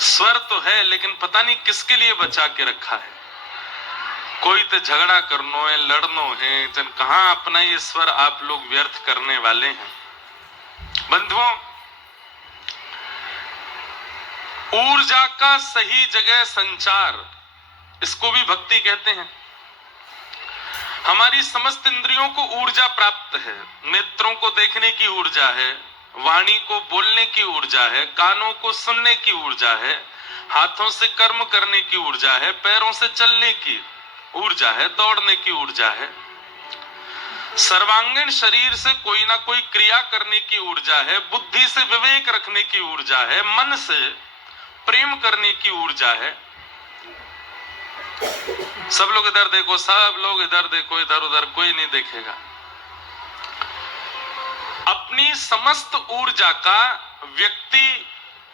स्वर तो है लेकिन पता नहीं किसके लिए बचा के रखा है। कोई तो झगड़ा करनो है, लड़नो है, जन कहां अपना ये स्वर आप लोग व्यर्थ करने वाले हैं। बंधुओं, ऊर्जा का सही जगह संचार, इसको भी भक्ति कहते हैं। हमारी समस्त इंद्रियों को ऊर्जा प्राप्त है। नेत्रों को देखने की ऊर्जा है, वाणी को बोलने की ऊर्जा है, कानों को सुनने की ऊर्जा है, हाथों से कर्म करने की ऊर्जा है, पैरों से चलने की ऊर्जा है, दौड़ने की ऊर्जा है, सर्वांगीण शरीर से कोई ना कोई क्रिया करने की ऊर्जा है, बुद्धि से विवेक रखने की ऊर्जा है, मन से प्रेम करने की ऊर्जा है। सब लोग इधर देखो, सब लोग इधर देखो, इधर उधर कोई नहीं देखेगा। अपनी समस्त ऊर्जा का व्यक्ति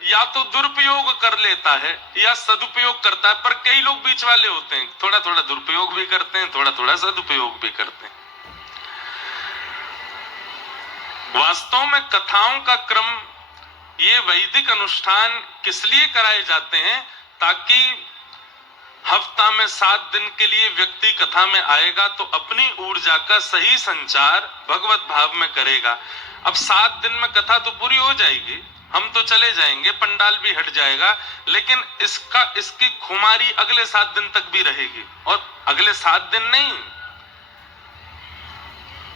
या तो दुरुपयोग कर लेता है या सदुपयोग करता है, पर कई लोग बीच वाले होते हैं, थोड़ा थोड़ा दुरुपयोग भी करते हैं, थोड़ा थोड़ा सदुपयोग भी करते हैं। वास्तव में कथाओं का क्रम, ये वैदिक अनुष्ठान किस लिए कराए जाते हैं? ताकि हफ्ता में 7 दिन के लिए व्यक्ति कथा में आएगा तो अपनी ऊर्जा का सही संचार भगवत भाव में करेगा। अब 7 दिन में कथा तो पूरी हो जाएगी, हम तो चले जाएंगे, पंडाल भी हट जाएगा, लेकिन इसकी खुमारी अगले 7 दिन तक भी रहेगी। और अगले 7 दिन नहीं,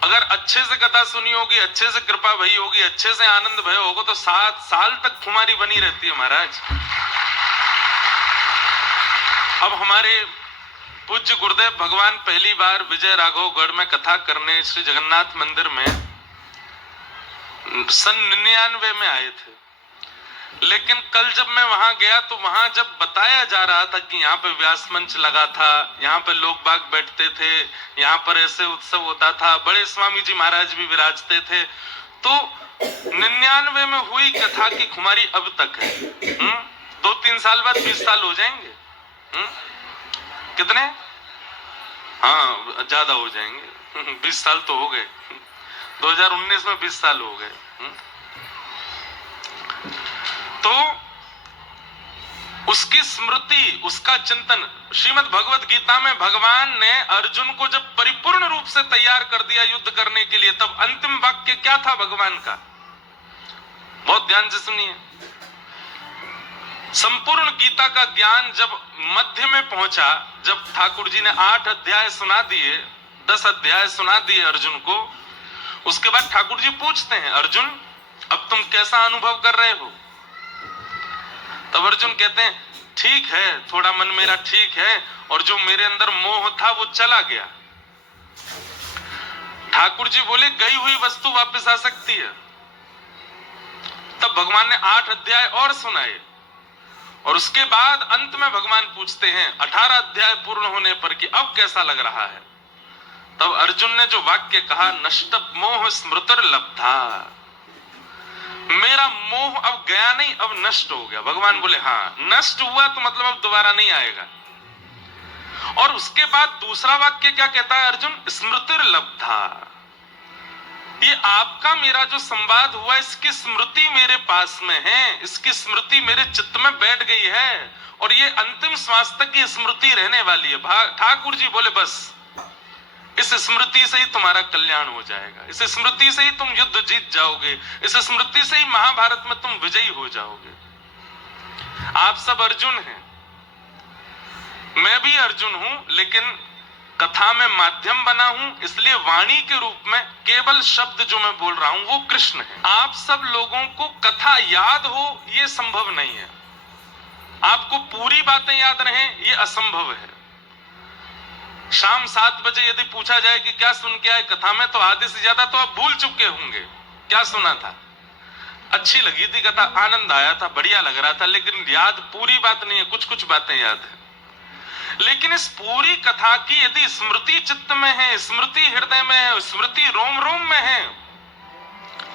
अगर अच्छे से कथा सुनी होगी, अच्छे से कृपा भई होगी, अच्छे से आनंद भय होगा तो 7 साल तक खुमारी बनी रहती है महाराज। अब हमारे पूज्य गुरुदेव भगवान पहली बार विजय राघवगढ़ में कथा करने श्री जगन्नाथ मंदिर में सन 99 में आए थे। लेकिन कल जब मैं वहां गया तो वहां जब बताया जा रहा था कि यहाँ पे व्यास मंच लगा था, यहाँ पे लोग बाग बैठते थे, यहाँ पर ऐसे उत्सव होता था, बड़े स्वामी जी महाराज भी विराजते थे, तो 99 में हुई कथा की खुमारी अब तक है। 2-3 साल बाद 20 साल हो जाएंगे। कितने? हाँ, ज्यादा हो जाएंगे। 20 साल तो हो गए, 2019 में 20 साल हो गए। तो उसकी स्मृति, उसका चिंतन, श्रीमद् भगवत गीता में भगवान ने अर्जुन को जब परिपूर्ण रूप से तैयार कर दिया युद्ध करने के लिए, तब अंतिम वाक्य क्या था भगवान का? बहुत ध्यान से सुनिए। संपूर्ण गीता का ज्ञान जब मध्य में पहुंचा, जब ठाकुर जी ने 8 अध्याय सुना दिए, 10 अध्याय सुना दिए अर्जुन को, उसके बाद ठाकुर जी पूछते हैं, अर्जुन अब तुम कैसा अनुभव कर रहे हो? तब अर्जुन कहते हैं, ठीक है, थोड़ा मन मेरा ठीक है, और जो मेरे अंदर मोह था वो चला गया। ठाकुर जी बोले, गई हुई वस्तु वापस आ सकती है। तब भगवान ने 8 अध्याय और सुनाए, और उसके बाद अंत में भगवान पूछते हैं 18 अध्याय पूर्ण होने पर कि अब कैसा लग रहा है? तब अर्जुन ने जो वाक्य कहा, नष्ट मोह स्मृतिर लब्धा, मेरा मोह अब गया नहीं, अब नष्ट हो गया। भगवान बोले, हाँ, नष्ट हुआ तो मतलब अब दोबारा नहीं आएगा। और उसके बाद दूसरा वाक्य क्या कहता है अर्जुन? स्मृतिर लब्धा, ये आपका मेरा जो संवाद हुआ, इसकी स्मृति मेरे पास में है, इसकी स्मृति मेरे चित्त में बैठ गई है, और ये अंतिम श्वास तक की स्मृति रहने वाली है। ठाकुर जी बोले, बस इस स्मृति से ही तुम्हारा कल्याण हो जाएगा, इस स्मृति से ही तुम युद्ध जीत जाओगे, इस स्मृति से ही महाभारत में तुम विजयी हो जाओगे। आप सब अर्जुन हैं, मैं भी अर्जुन हूं, लेकिन कथा में माध्यम बना हूं, इसलिए वाणी के रूप में केवल शब्द जो मैं बोल रहा हूं वो कृष्ण है। आप सब लोगों को कथा याद हो ये संभव नहीं है, आपको पूरी बातें याद रहें ये असंभव है। शाम 7 बजे यदि पूछा जाए कि क्या सुन के आए कथा में, तो आधे से ज्यादा तो आप भूल चुके होंगे क्या सुना था। अच्छी लगी थी कथा, आनंद आया था, बढ़िया लग रहा था, लेकिन याद पूरी बात नहीं है, कुछ कुछ बातें याद है। लेकिन इस पूरी कथा की यदि स्मृति चित्त में है, स्मृति हृदय में है, स्मृति रोम रोम में है,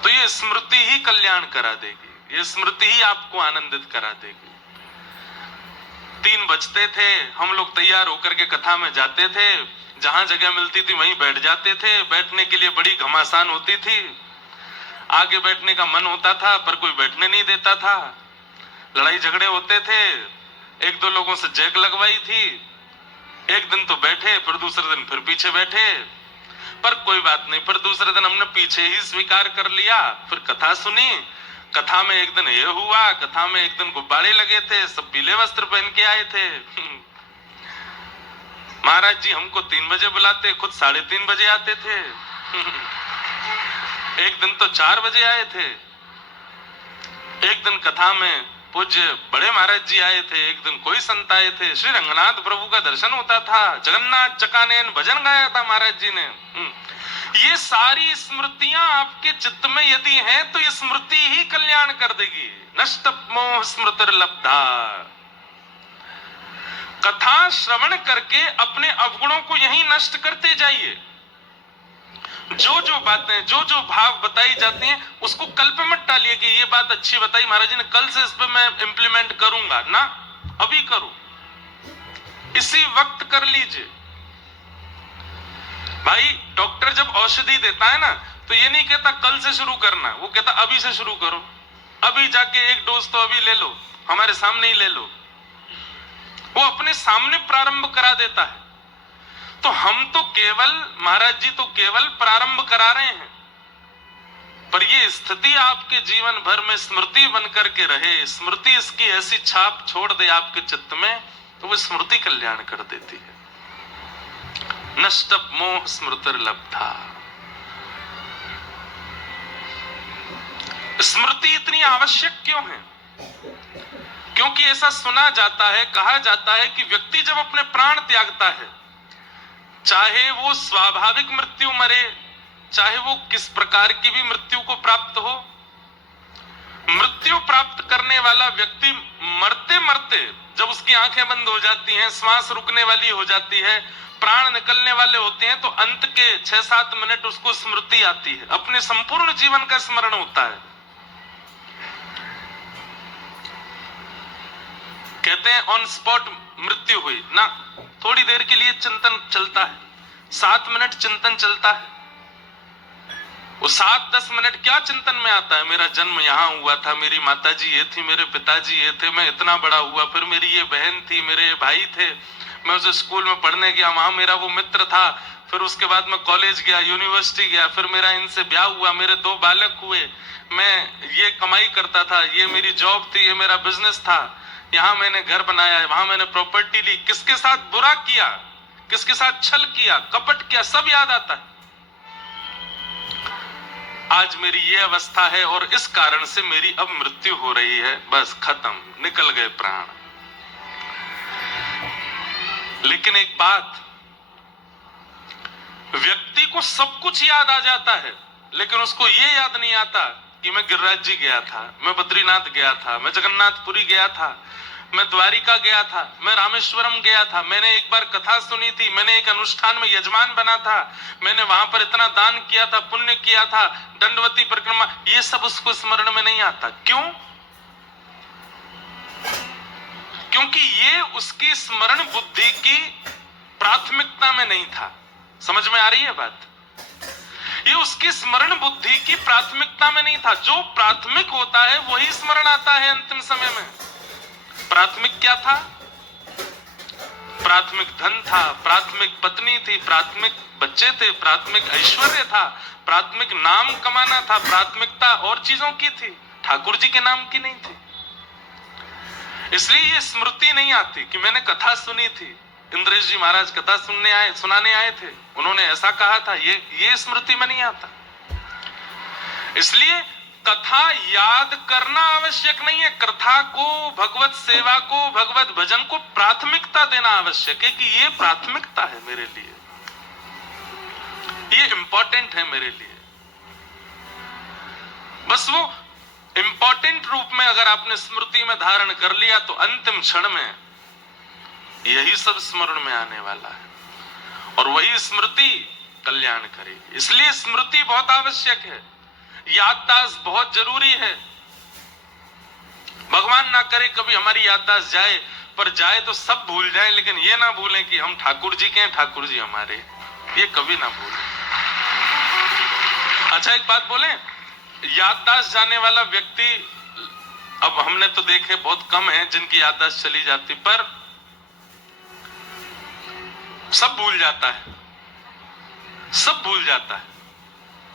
तो ये स्मृति ही कल्याण करा देगी, ये स्मृति ही आपको आनंदित करा देगी। 3 बजते थे, हम लोग तैयार होकर के कथा में जाते थे, जहां जगह मिलती थी वहीं बैठ जाते थे। बैठने के लिए बड़ी घमासान होती थी, आगे बैठने का मन होता था पर कोई बैठने नहीं देता था। लड़ाई झगड़े होते थे, एक दो लोगों से जैक लगवाई थी, एक दिन तो बैठे, फिर दूसरे दिन फिर पीछे बैठे, पर कोई बात नहीं, फिर दूसरे दिन हमने पीछे ही स्वीकार कर लिया। फिर कथा सुनी, कथा में एक दिन ये हुआ, कथा में एक दिन गुब्बारे लगे थे, सब पीले वस्त्र पहन के आए थे। महाराज जी हमको 3 बजे बुलाते, खुद 3:30 बजे आते थे। एक दिन तो 4 बजे आए थे। एक दिन कथा में पूज्य बड़े महाराज जी आए थे, एक दिन कोई संत आए थे, श्री रंगनाथ प्रभु का दर्शन होता था, जगन्नाथ चकानयन भजन गाया था महाराज जी ने। ये सारी स्मृतियां आपके चित्त में यदि हैं तो ये स्मृति ही कल्याण कर देगी। नष्ट मोह स्मृतिर्लब्धा। कथा श्रवण करके अपने अवगुणों को यही नष्ट करते जाइए। जो जो बातें, जो जो भाव बताई जाती हैं उसको कल पे मत टालिए कि ये बात अच्छी बताई महाराज जी ने, कल से इस पे मैं इंप्लीमेंट करूंगा ना, अभी करो, इसी वक्त कर लीजिए। भाई डॉक्टर जब औषधि देता है ना तो ये नहीं कहता कल से शुरू करना, वो कहता अभी से शुरू करो, अभी जाके 1 डोज तो अभी ले लो, हमारे सामने ही ले लो। वो अपने सामने प्रारंभ करा देता है। तो हम तो केवल, महाराज जी तो केवल प्रारंभ करा रहे हैं, पर ये स्थिति आपके जीवन भर में स्मृति बनकर के रहे, स्मृति इसकी ऐसी छाप छोड़ दे आपके चित्त में, तो वो स्मृति कल्याण कर देती है। नष्ट मोह स्मृतिर्लब्धा। स्मृति इतनी आवश्यक क्यों है? क्योंकि ऐसा सुना जाता है, कहा जाता है कि व्यक्ति जब अपने प्राण त्यागता है, चाहे वो स्वाभाविक मृत्यु मरे, चाहे वो किस प्रकार की भी मृत्यु को प्राप्त हो, मृत्यु प्राप्त करने वाला व्यक्ति मरते मरते जब उसकी आंखें बंद हो जाती हैं, श्वास रुकने वाली हो जाती है, प्राण निकलने वाले होते हैं, तो अंत के 6-7 मिनट उसको स्मृति आती है, अपने संपूर्ण जीवन का स्मरण होता है। कहते हैं ऑन स्पॉट मृत्यु हुई ना, थोड़ी देर के लिए चिंतन चलता है, 7 मिनट चिंतन चलता है। वो 7-10 मिनट क्या चिंतन में आता है? मेरा जन्म यहाँ हुआ था, मेरी माताजी ये थी, मेरे पिताजी ये थे, मैं इतना बड़ा हुआ, फिर मेरी ये बहन थी, मेरे भाई थे, मैं उस स्कूल में पढ़ने गया, वहां मेरा वो मित्र था, फिर उसके बाद मैं कॉलेज गया, यूनिवर्सिटी गया, फिर मेरा इनसे ब्याह हुआ, मेरे 2 बालक हुए, मैं ये कमाई करता था, ये मेरी जॉब थी, ये मेरा बिजनेस था, यहाँ मैंने घर बनाया, वहां मैंने प्रॉपर्टी ली, किसके साथ बुरा किया, किसके साथ छल किया, कपट किया, सब याद आता है। आज मेरी ये अवस्था है और इस कारण से मेरी अब मृत्यु हो रही है, बस खत्म, निकल गए प्राण। लेकिन एक बात, व्यक्ति को सब कुछ याद आ जाता है, लेकिन उसको ये याद नहीं आता कि मैं गिरिराज जी गया था, मैं बद्रीनाथ गया था, मैं जगन्नाथपुरी गया था, मैं द्वारिका गया था, मैं रामेश्वरम गया था, मैंने एक बार कथा सुनी थी, मैंने एक अनुष्ठान में यजमान बना था, मैंने वहां पर इतना दान किया था, पुण्य किया था, दंडवती परिक्रमा, ये सब उसको स्मरण में नहीं आता। क्यों? क्योंकि ये उसकी स्मरण बुद्धि की प्राथमिकता में नहीं था। समझ में आ रही है बात? ये उसकी स्मरण बुद्धि की प्राथमिकता में नहीं था। जो प्राथमिक होता है वही स्मरण आता है अंतिम समय में। प्राथमिक क्या था? प्राथमिक धन था, प्राथमिक पत्नी थी, प्राथमिक बच्चे थे, प्राथमिक ऐश्वर्य था, प्राथमिक नाम कमाना था, प्राथमिकता और चीजों की थी, ठाकुर जी के नाम की नहीं थी। इसलिए ये स्मृति नहीं आती कि मैंने कथा सुनी थी, इंद्रेश जी महाराज कथा सुनाने आए थे, उन्होंने ऐसा कहा था, ये स्मृति में नहीं आता। इसलिए कथा याद करना आवश्यक नहीं है, कथा को, भगवत सेवा को, भगवत भजन को प्राथमिकता देना आवश्यक है कि ये प्राथमिकता है मेरे लिए, ये इंपॉर्टेंट है मेरे लिए। बस वो इंपॉर्टेंट रूप में अगर आपने स्मृति में धारण कर लिया तो अंतिम क्षण में यही सब स्मरण में आने वाला है और वही स्मृति कल्याण करेगी। इसलिए स्मृति बहुत आवश्यक है, याददाश्त बहुत जरूरी है। भगवान ना करे कभी हमारी याददाश्त जाए, पर जाए तो सब भूल जाए, लेकिन ये ना भूलें कि हम ठाकुर जी के हैं, ठाकुर जी हमारे, ये कभी ना भूलें। अच्छा एक बात बोले, याददाश्त जाने वाला व्यक्ति, अब हम हमने तो देखे बहुत कम है जिनकी याददाश्त चली जाती, पर सब भूल जाता है, सब भूल जाता है।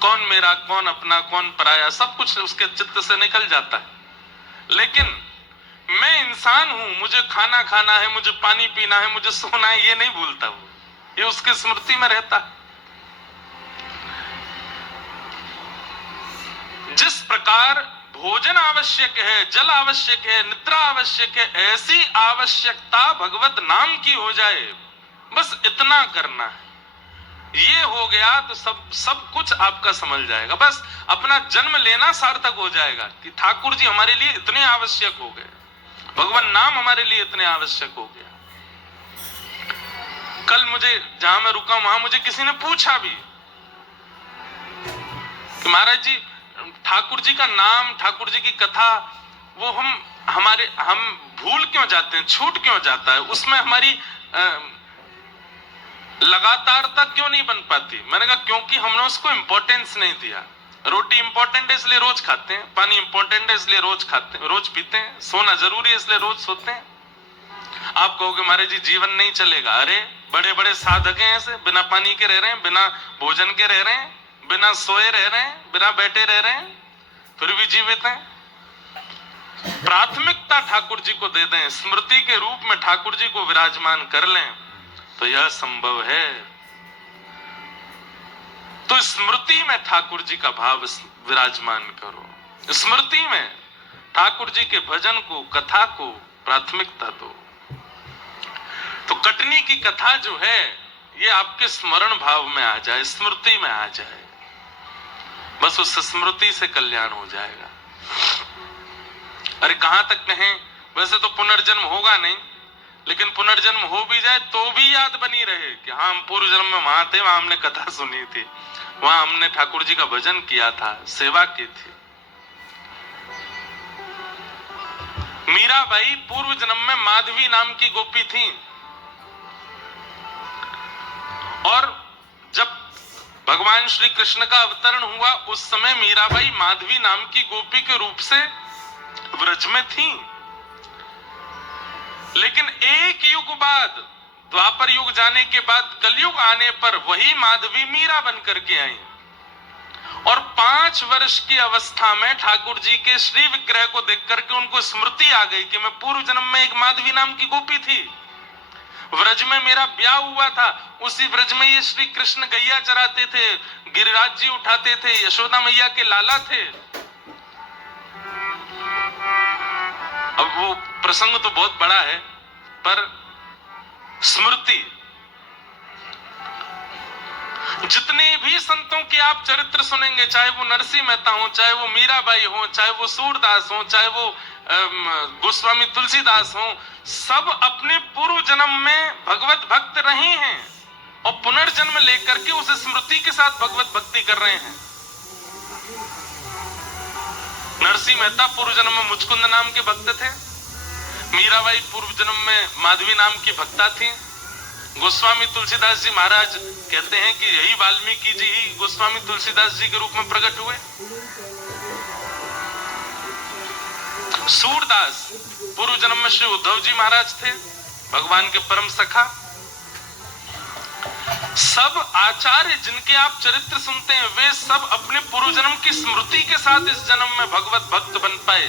कौन मेरा, कौन अपना, कौन पराया, सब कुछ उसके चित्त से निकल जाता है। लेकिन मैं इंसान हूं, मुझे खाना खाना है, मुझे पानी पीना है, मुझे सोना है, ये नहीं भूलता वो, ये उसकी स्मृति में रहता है। जिस प्रकार भोजन आवश्यक है, जल आवश्यक है, निद्रा आवश्यक है, ऐसी आवश्यकता भगवत नाम की हो जाए, बस इतना करना है। ये हो गया तो सब कुछ आपका समझ जाएगा। बस अपना जन्म लेना सार्थक हो जाएगा कि ठाकुर जी हमारे लिए इतने आवश्यक हो गए, भगवान नाम हमारे लिए इतने आवश्यक हो गया। कल मुझे जहां मैं रुका वहां मुझे किसी ने पूछा भी कि महाराज जी ठाकुर जी का नाम, ठाकुर जी की कथा, वो हम भूल क्यों जाते हैं, छूट क्यों जाता है, उसमें हमारी लगातारता क्यों नहीं बन पाती? मैंने कहा क्योंकि हमने उसको इंपॉर्टेंस नहीं दिया। रोटी इंपॉर्टेंट है इसलिए रोज खाते हैं, पानी इंपॉर्टेंट है इसलिए रोज खाते हैं, रोज पीते हैं, सोना जरूरी है इसलिए रोज सोते हैं। आप कहोगे महाराज जी जीवन नहीं चलेगा। अरे बड़े बड़े साधक हैं ऐसे, बिना पानी के रह रहे हैं, बिना भोजन के रह रहे हैं, बिना सोए रह रहे हैं, बिना बैठे रह रहे हैं, फिर भी जीवित हैं। प्राथमिकता ठाकुर जी को दे दें, स्मृति के रूप में ठाकुर जी को विराजमान कर लें, तो यह संभव है। तो स्मृति में ठाकुर जी का भाव विराजमान करो, स्मृति में ठाकुर जी के भजन को, कथा को प्राथमिकता दो। तो कटनी की कथा जो है ये आपके स्मरण भाव में आ जाए, स्मृति में आ जाए, बस उस स्मृति से कल्याण हो जाएगा। अरे कहां तक कहें, वैसे तो पुनर्जन्म होगा नहीं, लेकिन पुनर्जन्म हो भी जाए तो भी याद बनी रहे कि हाँ हम पूर्व जन्म में वहां थे, वहां हमने कथा सुनी थी, वहां हमने ठाकुर जी का भजन किया था, सेवा की थी। मीराबाई पूर्व जन्म में माधवी नाम की गोपी थी, और जब भगवान श्री कृष्ण का अवतरण हुआ उस समय मीराबाई माधवी नाम की गोपी के रूप से व्रज में थी। लेकिन एक युग बाद, द्वापर युग जाने के बाद कलयुग आने पर वही माधवी मीरा बन करके आई, और 5 वर्ष की अवस्था में ठाकुर जी के श्री विग्रह को देख करके उनको स्मृति आ गई कि मैं पूर्व जन्म में एक माधवी नाम की गोपी थी, व्रज में मेरा ब्याह हुआ था, उसी व्रज में ये श्री कृष्ण गैया चराते थे, गिरिराज जी उठाते थे, यशोदा मैया के लाला थे। अब वो प्रसंग तो बहुत बड़ा है, पर स्मृति, जितने भी संतों के आप चरित्र सुनेंगे, चाहे वो नरसिंह मेहता हो, चाहे वो मीराबाई हो, चाहे वो सूरदास हो, चाहे वो गोस्वामी तुलसीदास हो, सब अपने पूर्व जन्म में भगवत भक्त रहे हैं और पुनर्जन्म लेकर के उस स्मृति के साथ भगवत भक्ति कर रहे हैं। नरसिंह मेहता पूर्व जन्म में मुचकुंद नाम के भक्त थे, मीराबाई पूर्व जन्म में माधवी नाम की भक्ता थी, गोस्वामी तुलसीदास जी महाराज कहते हैं कि यही वाल्मीकि जी ही गोस्वामी तुलसीदास जी के रूप में प्रकट हुए। सूरदास पूर्व जन्म में श्री उद्धव जी महाराज थे, भगवान के परम सखा। सब आचार्य जिनके आप चरित्र सुनते हैं वे सब अपने पूर्व जन्म की स्मृति के साथ इस जन्म में भगवत भक्त बन पाए।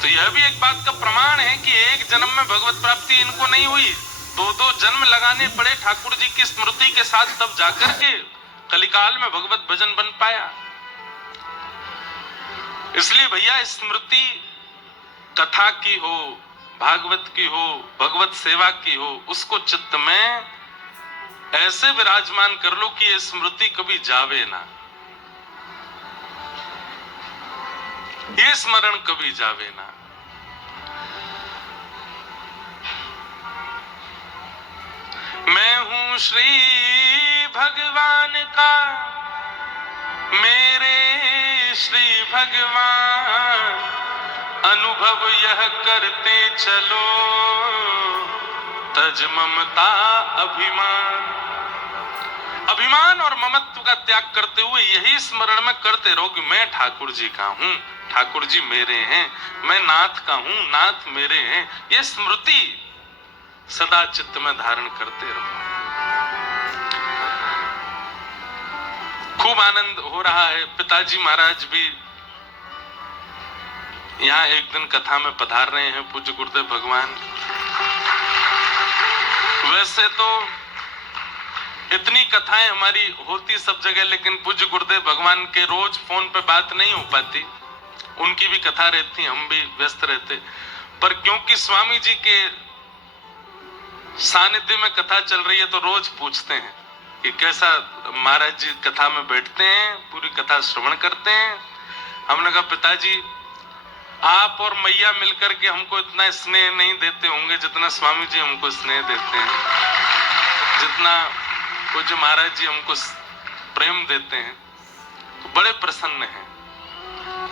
तो यह भी एक बात का प्रमाण है कि एक जन्म में भगवत प्राप्ति इनको नहीं हुई, 2-2 जन्म लगाने पड़े ठाकुर जी की स्मृति के साथ, तब जाकर के कलिकाल में भगवत भजन बन पाया। इसलिए भैया स्मृति कथा की हो, भागवत की हो, भगवत सेवा की हो, उसको चित्त में ऐसे विराजमान कर लो कि ये स्मृति कभी जावे ना, ये स्मरण कभी जावे ना। मैं हूं श्री भगवान का, मेरे श्री भगवान, अनुभव यह करते चलो, तज ममता अभिमान। अभिमान और ममत्व का त्याग करते हुए यही स्मरण में करते रहो कि मैं ठाकुर जी का हूं, ठाकुर जी मेरे हैं, मैं नाथ का हूं, नाथ मेरे हैं, ये स्मृति सदा चित्त में धारण करते रहो। खूब आनंद हो रहा है। पिताजी महाराज भी यहाँ एक दिन कथा में पधार रहे हैं, पूज्य गुरुदेव भगवान। वैसे तो इतनी कथाएं हमारी होती सब जगह, लेकिन पूज्य गुरुदेव भगवान के रोज फोन पे बात नहीं हो पाती। उनकी भी कथा रहती, हम भी व्यस्त रहते, पर क्योंकि स्वामी जी के सानिध्य में कथा चल रही है तो रोज पूछते हैं कि कैसा महाराज जी कथा में बैठते हैं, पूरी कथा श्रवण करते हैं। हमने कहा पिताजी आप और मैया मिलकर के हमको इतना स्नेह नहीं देते होंगे जितना स्वामी जी हमको स्नेह देते हैं, जितना पूज्य महाराज जी हमको प्रेम देते हैं। तो बड़े प्रसन्न हैं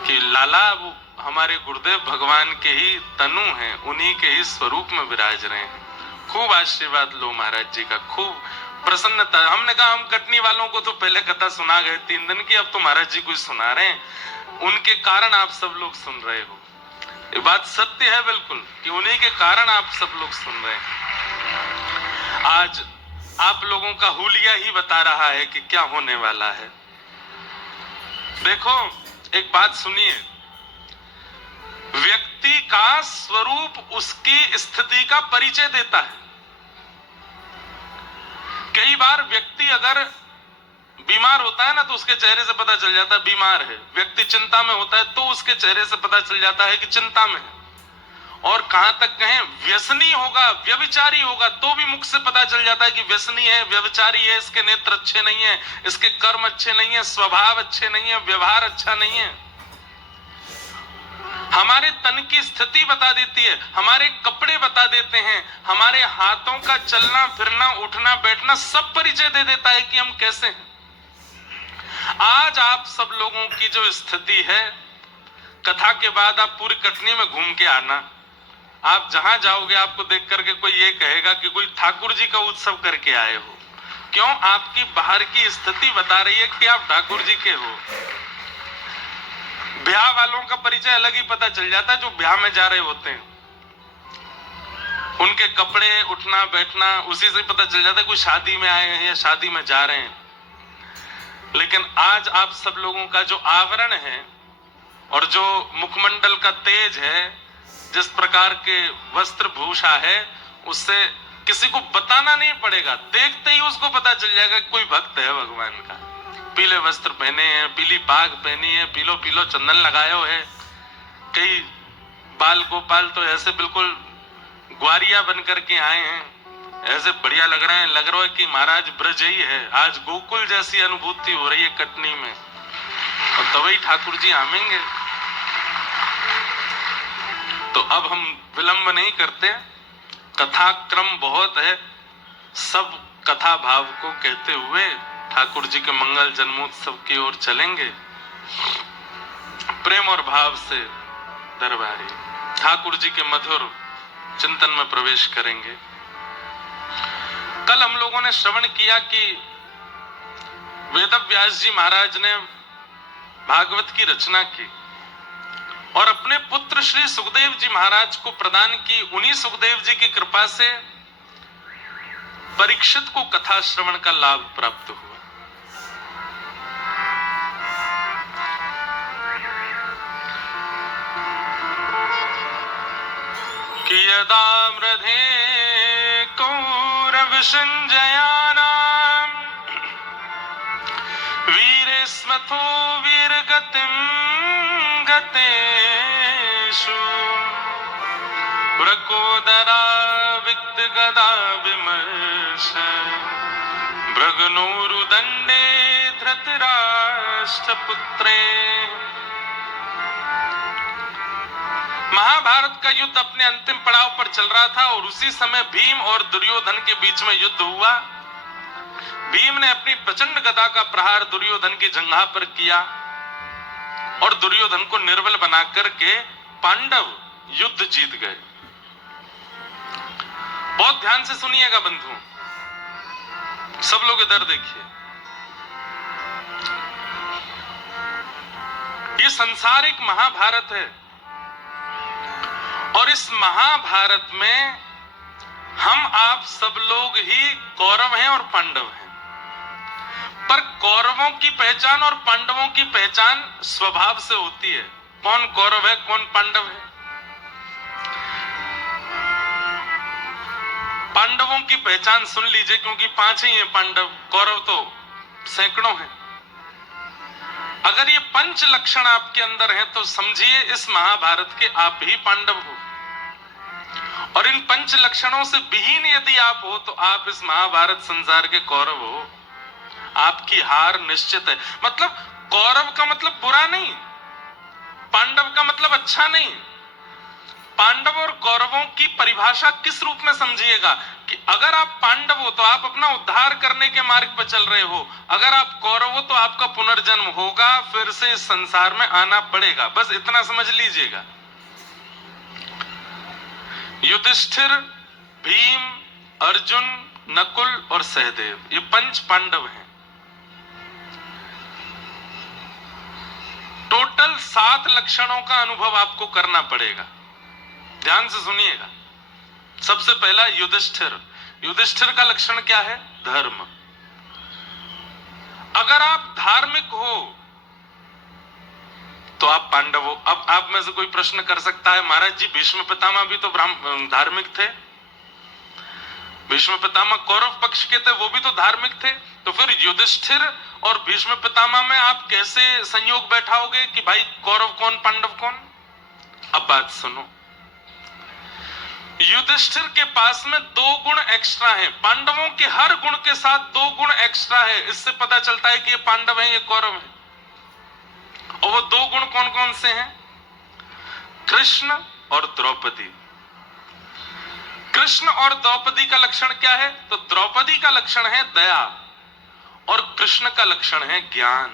कि लाला वो हमारे गुरुदेव भगवान के ही तनु हैं, उन्हीं के ही स्वरूप में विराज रहे हैं। खूब आशीर्वाद लो महाराज जी का, खूब प्रसन्नता। हमने कहा हम कटनी वालों को तो पहले कथा सुना गए 3 दिन की, अब तो महाराज जी को सुना रहे हैं, उनके कारण आप सब लोग सुन रहे हो। ये बात सत्य है बिल्कुल कि उन्हीं के कारण आप सब लोग सुन रहे हैं। आज आप लोगों का हुलिया ही बता रहा है कि क्या होने वाला है। देखो एक बात सुनिए, व्यक्ति का स्वरूप उसकी स्थिति का परिचय देता है। कई बार व्यक्ति अगर बीमार होता है ना तो उसके चेहरे से पता चल जाता है बीमार है। व्यक्ति चिंता में होता है तो उसके चेहरे से पता चल जाता है कि चिंता में है। और कहां तक कहें, व्यसनी होगा, व्यभिचारी होगा तो भी मुख से पता चल जाता है कि व्यसनी है, व्यभिचारी है, इसके नेत्र अच्छे नहीं है, इसके कर्म अच्छे नहीं है, स्वभाव अच्छे नहीं है, व्यवहार अच्छा नहीं है। हमारे तन की स्थिति बता देती है, हमारे कपड़े बता देते हैं, हमारे हाथों का चलना फिरना उठना बैठना सब परिचय दे देता है कि हम कैसे हैं। आज आप सब लोगों की जो स्थिति है, कथा के बाद आप पूरी कटनी में घूम के आना, आप जहां जाओगे आपको देख करके कोई ये कहेगा कि कोई ठाकुर जी का उत्सव करके आए हो। क्यों? आपकी बाहर की स्थिति बता रही है कि आप ठाकुर जी के हो। ब्याह वालों का परिचय अलग ही पता चल जाता है, जो ब्याह में जा रहे होते हैं उनके कपड़े उठना बैठना उसी से पता चल जाता है कोई शादी में आए हैं या शादी में जा रहे हैं। लेकिन आज आप सब लोगों का जो आवरण है और जो मुखमंडल का तेज है, जिस प्रकार के वस्त्र भूषा है, उससे किसी को बताना नहीं पड़ेगा, देखते ही उसको पता चल जाएगा कोई भक्त है भगवान का। पीले वस्त्र पहने हैं, पीली पाग पहनी है, पीलो पीलो चंदन लगायो है, कई बाल गोपाल तो ऐसे बिल्कुल ग्वारिया बन करके आए हैं, ऐसे बढ़िया लग रहे हैं, लग रहा है कि महाराज ब्रज ही है। आज गोकुल जैसी अनुभूति हो रही है कटनी में, और तभी ठाकुर जी आमेंगे। तो अब हम विलंब नहीं करते, कथा क्रम बहुत है, सब कथा भाव को कहते हुए ठाकुर जी के मंगल जन्मोत्सव की ओर चलेंगे। प्रेम और भाव से दरबारी ठाकुर जी के मधुर चिंतन में प्रवेश करेंगे। कल हम लोगों ने श्रवण किया कि वेदव्यास जी महाराज ने भागवत की रचना की और अपने पुत्र श्री सुखदेव जी महाराज को प्रदान की। उन्हीं सुखदेव जी की कृपा से परीक्षित को कथा श्रवण का लाभ प्राप्त हुआ। कि यदा मृधे कौरव संजयानाम वीरे स्मथो वीरगतिम गतेषु वृकोदरा विक्त गदा विमर्श भृगनोरुदंडे धृतराष्ट्रपुत्रे। महाभारत का युद्ध अपने अंतिम पड़ाव पर चल रहा था और उसी समय भीम और दुर्योधन के बीच में युद्ध हुआ। भीम ने अपनी प्रचंड गदा का प्रहार दुर्योधन की जंघा पर किया और दुर्योधन को निर्बल बना करके पांडव युद्ध जीत गए। बहुत ध्यान से सुनिएगा बंधुओं, सब लोग इधर देखिए। ये संसार एक महाभारत है और इस महाभारत में हम आप सब लोग ही कौरव हैं और पांडव हैं, पर कौरवों की पहचान और पांडवों की पहचान स्वभाव से होती है। कौन कौरव है, कौन पांडव है। पांडवों की पहचान सुन लीजिए, क्योंकि 5 ही हैं पांडव, कौरव तो सैकड़ों हैं। अगर ये 5 लक्षण आपके अंदर हैं तो समझिए इस महाभारत के आप ही पांडव हो, और इन 5 लक्षणों से विहीन यदि आप हो तो आप इस महाभारत संसार के कौरव हो। आपकी हार निश्चित है। मतलब कौरव का मतलब बुरा नहीं, पांडव का मतलब अच्छा नहीं। पांडव और कौरवों की परिभाषा किस रूप में समझिएगा कि अगर आप पांडव हो तो आप अपना उद्धार करने के मार्ग पर चल रहे हो, अगर आप कौरव हो तो आपका पुनर्जन्म होगा, फिर से इस संसार में आना पड़ेगा। बस इतना समझ लीजिएगा। युधिष्ठिर, भीम, अर्जुन, नकुल और सहदेव, ये 5 पांडव हैं। टोटल 7 लक्षणों का अनुभव आपको करना पड़ेगा। ध्यान से सुनिएगा। सबसे पहला युधिष्ठिर। युधिष्ठिर का लक्षण क्या है? धर्म। अगर आप धार्मिक हो तो आप पांडव हो। अब आप में से कोई प्रश्न कर सकता है, महाराज जी भीष्म पितामह भी तो धार्मिक थे, भीष्म पितामह कौरव पक्ष के थे, वो भी तो धार्मिक थे, तो फिर युधिष्ठिर और भीष्म पितामह में आप कैसे संयोग बैठाओगे कि भाई कौरव कौन पांडव कौन? अब बात सुनो। युधिष्ठिर के पास में 2 गुण एक्स्ट्रा हैं, पांडवों के हर गुण के साथ 2 गुण एक्स्ट्रा है। इससे पता चलता है कि ये पांडव हैं, ये कौरव हैं। और वो 2 गुण कौन कौन से हैं? कृष्ण और द्रौपदी। कृष्ण और द्रौपदी का लक्षण क्या है? तो द्रौपदी का लक्षण है दया और कृष्ण का लक्षण है ज्ञान।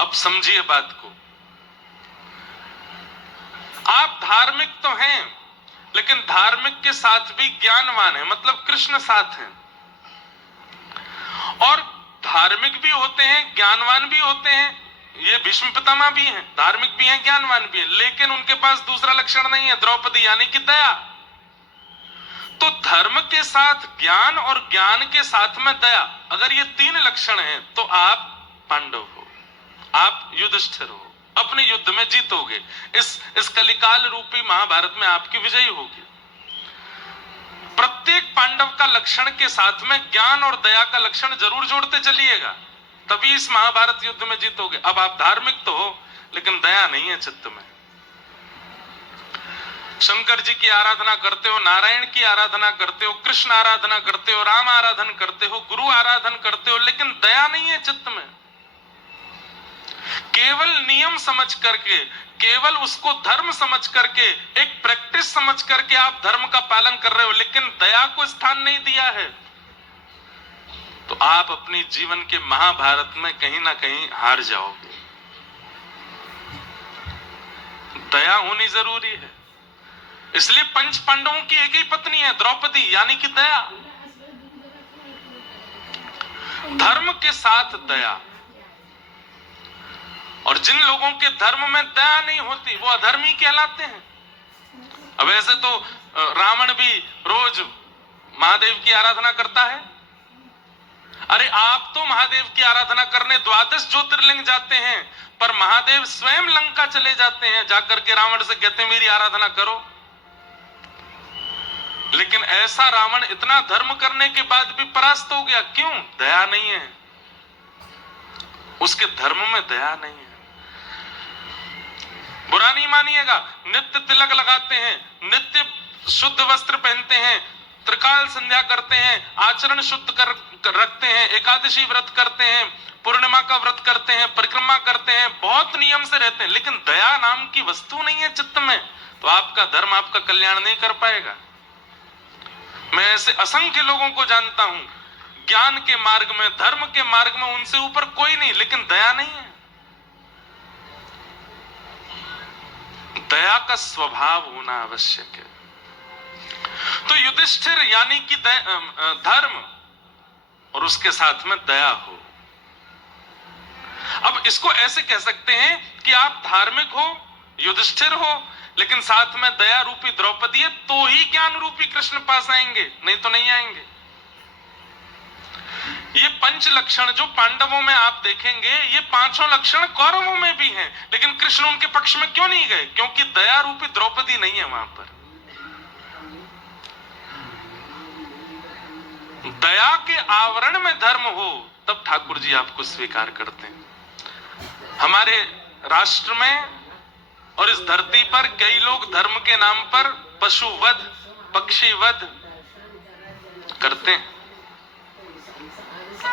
अब समझिए बात को। आप धार्मिक तो हैं, लेकिन धार्मिक के साथ भी ज्ञानवान है, मतलब कृष्ण साथ हैं। और धार्मिक भी होते हैं, ज्ञानवान भी होते हैं, ये भीष्म पितामह भी हैं, धार्मिक भी हैं, ज्ञानवान भी हैं, लेकिन उनके पास दूसरा लक्षण नहीं है, द्रौपदी, यानी कि दया। तो धर्म के साथ ज्ञान और ज्ञान के साथ में दया, अगर ये 3 लक्षण हैं तो आप पांडव हो, आप युधिष्ठिर हो, अपने युद्ध में जीतोगे। इस कलिकाल रूपी महाभारत में आपकी विजयी होगी। प्रत्येक पांडव का लक्षण के साथ में ज्ञान और दया का लक्षण जरूर जोड़ते चलिएगा, तभी इस महाभारत युद्ध में जीतोगे। अब आप धार्मिक तो हो, लेकिन दया नहीं है चित्त में। शंकर जी की आराधना करते हो, नारायण की आराधना करते हो, कृष्ण आराधना करते हो, राम आराधन करते हो, गुरु आराधन करते हो, लेकिन दया नहीं है चित्त में। केवल नियम समझ करके, केवल उसको धर्म समझ करके, एक प्रैक्टिस समझ करके आप धर्म का पालन कर रहे हो, लेकिन दया को स्थान नहीं दिया है, तो आप अपनी जीवन के महाभारत में कहीं ना कहीं हार जाओगे। दया होनी जरूरी है। इसलिए 5 पांडवों की एक ही पत्नी है, द्रौपदी, यानी कि दया। धर्म के साथ दया। और जिन लोगों के धर्म में दया नहीं होती वो अधर्मी कहलाते हैं। अब ऐसे तो रावण भी रोज महादेव की आराधना करता है। अरे आप तो महादेव की आराधना करने 12 ज्योतिर्लिंग जाते हैं, पर महादेव स्वयं लंका चले जाते हैं, जाकर के रावण से कहते हैं मेरी आराधना करो। लेकिन ऐसा रावण इतना धर्म करने के बाद भी परास्त हो गया, क्यों? दया नहीं है, उसके धर्म में दया नहीं है। बुरा नहीं मानिएगा, नित्य तिलक लगाते हैं, नित्य शुद्ध वस्त्र पहनते हैं, त्रिकाल संध्या करते हैं, आचरण शुद्ध कर रखते हैं, एकादशी व्रत करते हैं, पूर्णिमा का व्रत करते हैं, परिक्रमा करते हैं, बहुत नियम से रहते हैं, लेकिन दया नाम की वस्तु नहीं है चित्त में, तो आपका धर्म आपका कल्याण नहीं कर पाएगा। मैं ऐसे असंख्य लोगों को जानता हूं, ज्ञान के मार्ग में, धर्म के मार्ग में उनसे ऊपर कोई नहीं, लेकिन दया नहीं है। दया का स्वभाव होना आवश्यक है। तो युधिष्ठिर यानी कि धर्म और उसके साथ में दया हो। अब इसको ऐसे कह सकते हैं कि आप धार्मिक हो, युधिष्ठिर हो, लेकिन साथ में दया रूपी द्रौपदी है, तो ही ज्ञान रूपी कृष्ण पास आएंगे, नहीं तो नहीं आएंगे। ये पंच लक्षण जो पांडवों में आप देखेंगे, ये पांचों लक्षण कौरवों में भी हैं, लेकिन कृष्ण उनके पक्ष में क्यों नहीं गए? क्योंकि दया रूपी द्रौपदी नहीं है वहां पर। दया के आवरण में धर्म हो तब ठाकुर जी आपको स्वीकार करते हैं। हमारे राष्ट्र में और इस धरती पर कई लोग धर्म के नाम पर पशु वध, पक्षी वध करते हैं।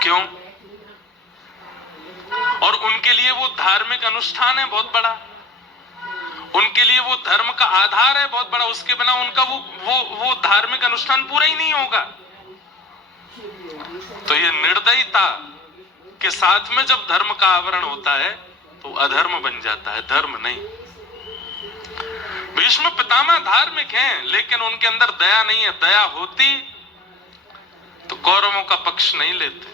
क्यों? और उनके लिए वो धार्मिक अनुष्ठान है बहुत बड़ा, उनके लिए वो धर्म का आधार है बहुत बड़ा, उसके बिना उनका वो धार्मिक अनुष्ठान पूरा ही नहीं होगा। तो ये निर्दयता के साथ में जब धर्म का आवरण होता है तो अधर्म बन जाता है, धर्म नहीं। भीष्म पितामह धार्मिक हैं, लेकिन उनके अंदर दया नहीं है। दया होती तो कौरवों का पक्ष नहीं लेते,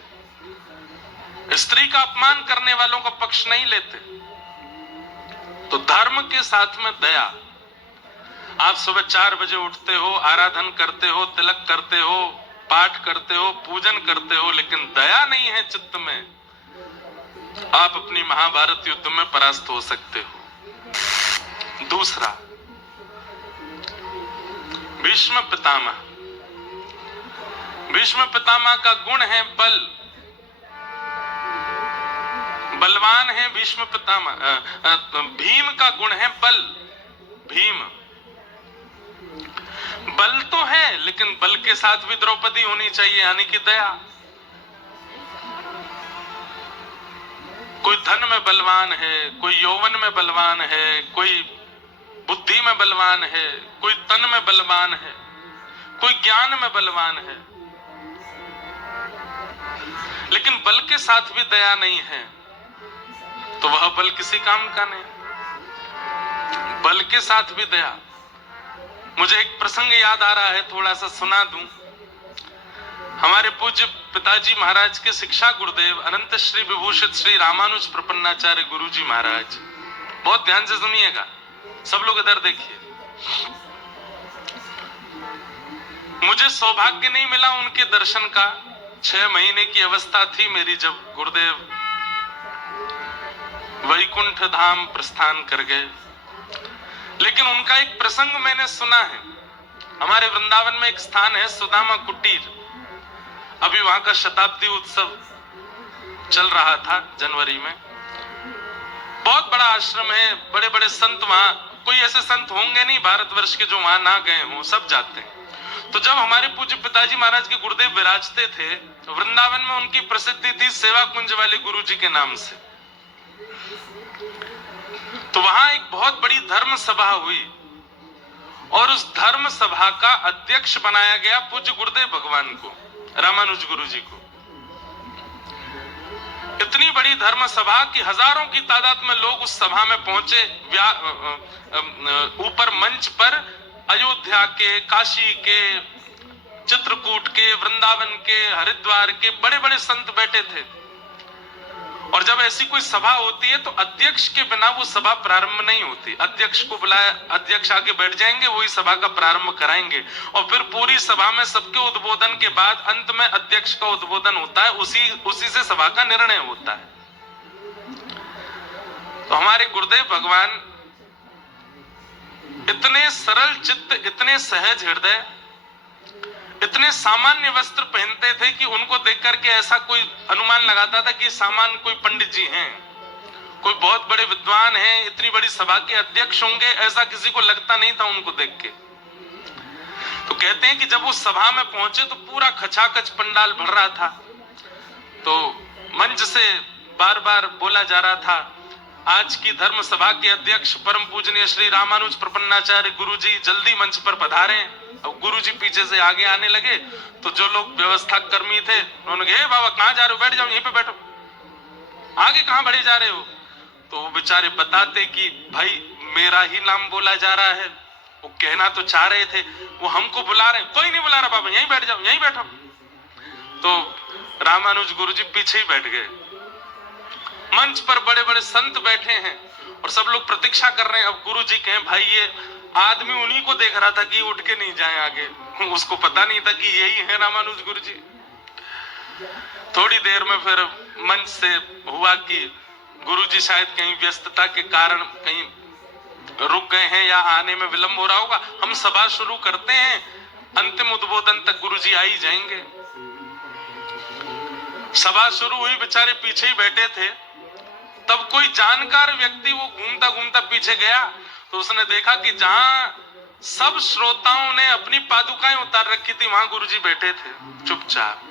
स्त्री का अपमान करने वालों का पक्ष नहीं लेते। तो धर्म के साथ में दया। आप सुबह 4 बजे उठते हो, आराधन करते हो, तिलक करते हो, पाठ करते हो, पूजन करते हो, लेकिन दया नहीं है चित्त में, आप अपनी महाभारत युद्ध में परास्त हो सकते हो। दूसरा, भीष्म पितामह। भीष्म पितामह का गुण है बल, बलवान है भीष्म पितामह। भीम का गुण है बल। भीम बल तो है, लेकिन बल के साथ भी द्रौपदी होनी चाहिए, यानी कि दया। कोई धन में बलवान है, कोई यौवन में बलवान है, कोई बुद्धि में बलवान है, कोई तन में बलवान है, कोई ज्ञान में बलवान है, लेकिन बल के साथ भी दया नहीं है तो वह बल किसी काम का नहीं। बल के साथ भी दया। मुझे एक प्रसंग याद आ रहा है, थोड़ा सा सुना दूं। हमारे पूज्य पिताजी महाराज के शिक्षा गुरुदेव अनंत श्री विभूषित श्री रामानुज प्रपन्नाचार्य गुरु जी महाराज, बहुत ध्यान से सुनिएगा, सब लोग इधर देखिए। मुझे सौभाग्य नहीं मिला उनके दर्शन का, 6 महीने की अवस्था थी मेरी जब गुरुदेव वैकुंठ धाम प्रस्थान कर गए, लेकिन उनका एक प्रसंग मैंने सुना है। हमारे वृंदावन में एक स्थान है सुदामा कुटीर, अभी वहां का शताब्दी उत्सव चल रहा था जनवरी में। बहुत बड़ा आश्रम है, बड़े बड़े संत वहां, कोई ऐसे संत होंगे नहीं भारतवर्ष के जो वहां ना गए हों, सब जाते हैं। तो जब हमारे पूज्य पिताजी महाराज के गुरुदेव विराजते थे, वृंदावन में उनकी प्रसिद्धि थी सेवा कुंज वाले गुरु जी के नाम से। तो वहां एक बहुत बड़ी धर्म सभा हुई और उस धर्म सभा का अध्यक्ष बनाया गया पूज्य गुरुदेव भगवान को, रामानुज गुरु जी को। इतनी बड़ी धर्म सभा कि हजारों की तादाद में लोग उस सभा में पहुंचे। ऊपर मंच पर अयोध्या के, काशी के, चित्रकूट के, वृंदावन के, हरिद्वार के बड़े बड़े संत बैठे थे। और जब ऐसी कोई सभा होती है तो अध्यक्ष के बिना वो सभा प्रारंभ नहीं होती। अध्यक्ष को बुलाया, अध्यक्ष आगे बैठ जाएंगे, वही सभा का प्रारंभ कराएंगे और फिर पूरी सभा में सबके उद्बोधन के बाद अंत में अध्यक्ष का उद्बोधन होता है, उसी से सभा का निर्णय होता है। तो हमारे गुरुदेव भगवान इतने सरल चित्त, इतने सहज हृदय, इतने सामान्य वस्त्र पहनते थे कि उनको देख करके ऐसा कोई अनुमान लगाता था कि सामान्य कोई पंडित जी हैं, कोई बहुत बड़े विद्वान हैं, इतनी बड़ी सभा के अध्यक्ष होंगे, ऐसा किसी को लगता नहीं था उनको देख के। तो कहते हैं कि जब वो सभा में पहुंचे तो पूरा खचाखच पंडाल भर रहा था। तो मंच से बार बार बोला जा रहा था, आज की धर्म सभा के अध्यक्ष परम पूजनीय श्री रामानुज प्रपन्नाचार्य गुरु जी जल्दी मंच पर पधारें। अब गुरु जी पीछे से आगे आने लगे तो जो लोग व्यवस्था कर्मी थे उन्होंने कहा, बाबा कहाँ जा रहे हो, बैठ जाओ यहीं पे बैठो, आगे कहाँ बढ़े जा रहे हो। तो वो बेचारे बताते कि भाई मेरा ही नाम बोला जा रहा है, वो कहना तो चाह रहे थे, वो हमको बुला रहे हैं। कोई नहीं बुला रहा बाबा, यहीं बैठ जाओ, यहीं बैठो। तो रामानुज गुरु जी पीछे ही बैठ गए। मंच पर बड़े बड़े संत बैठे हैं और सब लोग प्रतीक्षा कर रहे हैं। अब गुरु जी कहें भाई ये आदमी उन्हीं को देख रहा था कि उठ के नहीं जाए आगे, उसको पता नहीं था कि यही है रामानुज गुरु जी। थोड़ी देर में फिर मंच से हुआ कि गुरु जी शायद कहीं व्यस्तता के कारण कहीं रुक गए हैं या आने में विलंब हो रहा होगा, हम सभा शुरू करते हैं, अंतिम उद्बोधन तक गुरु जी आ ही जाएंगे। सभा शुरू हुई, बेचारे पीछे ही बैठे थे। तब कोई जानकार व्यक्ति वो घूमता घूमता पीछे गया तो उसने देखा कि जहां सब श्रोताओं ने अपनी पादुकाएं उतार रखी थी वहां गुरुजी बैठे थे चुपचाप।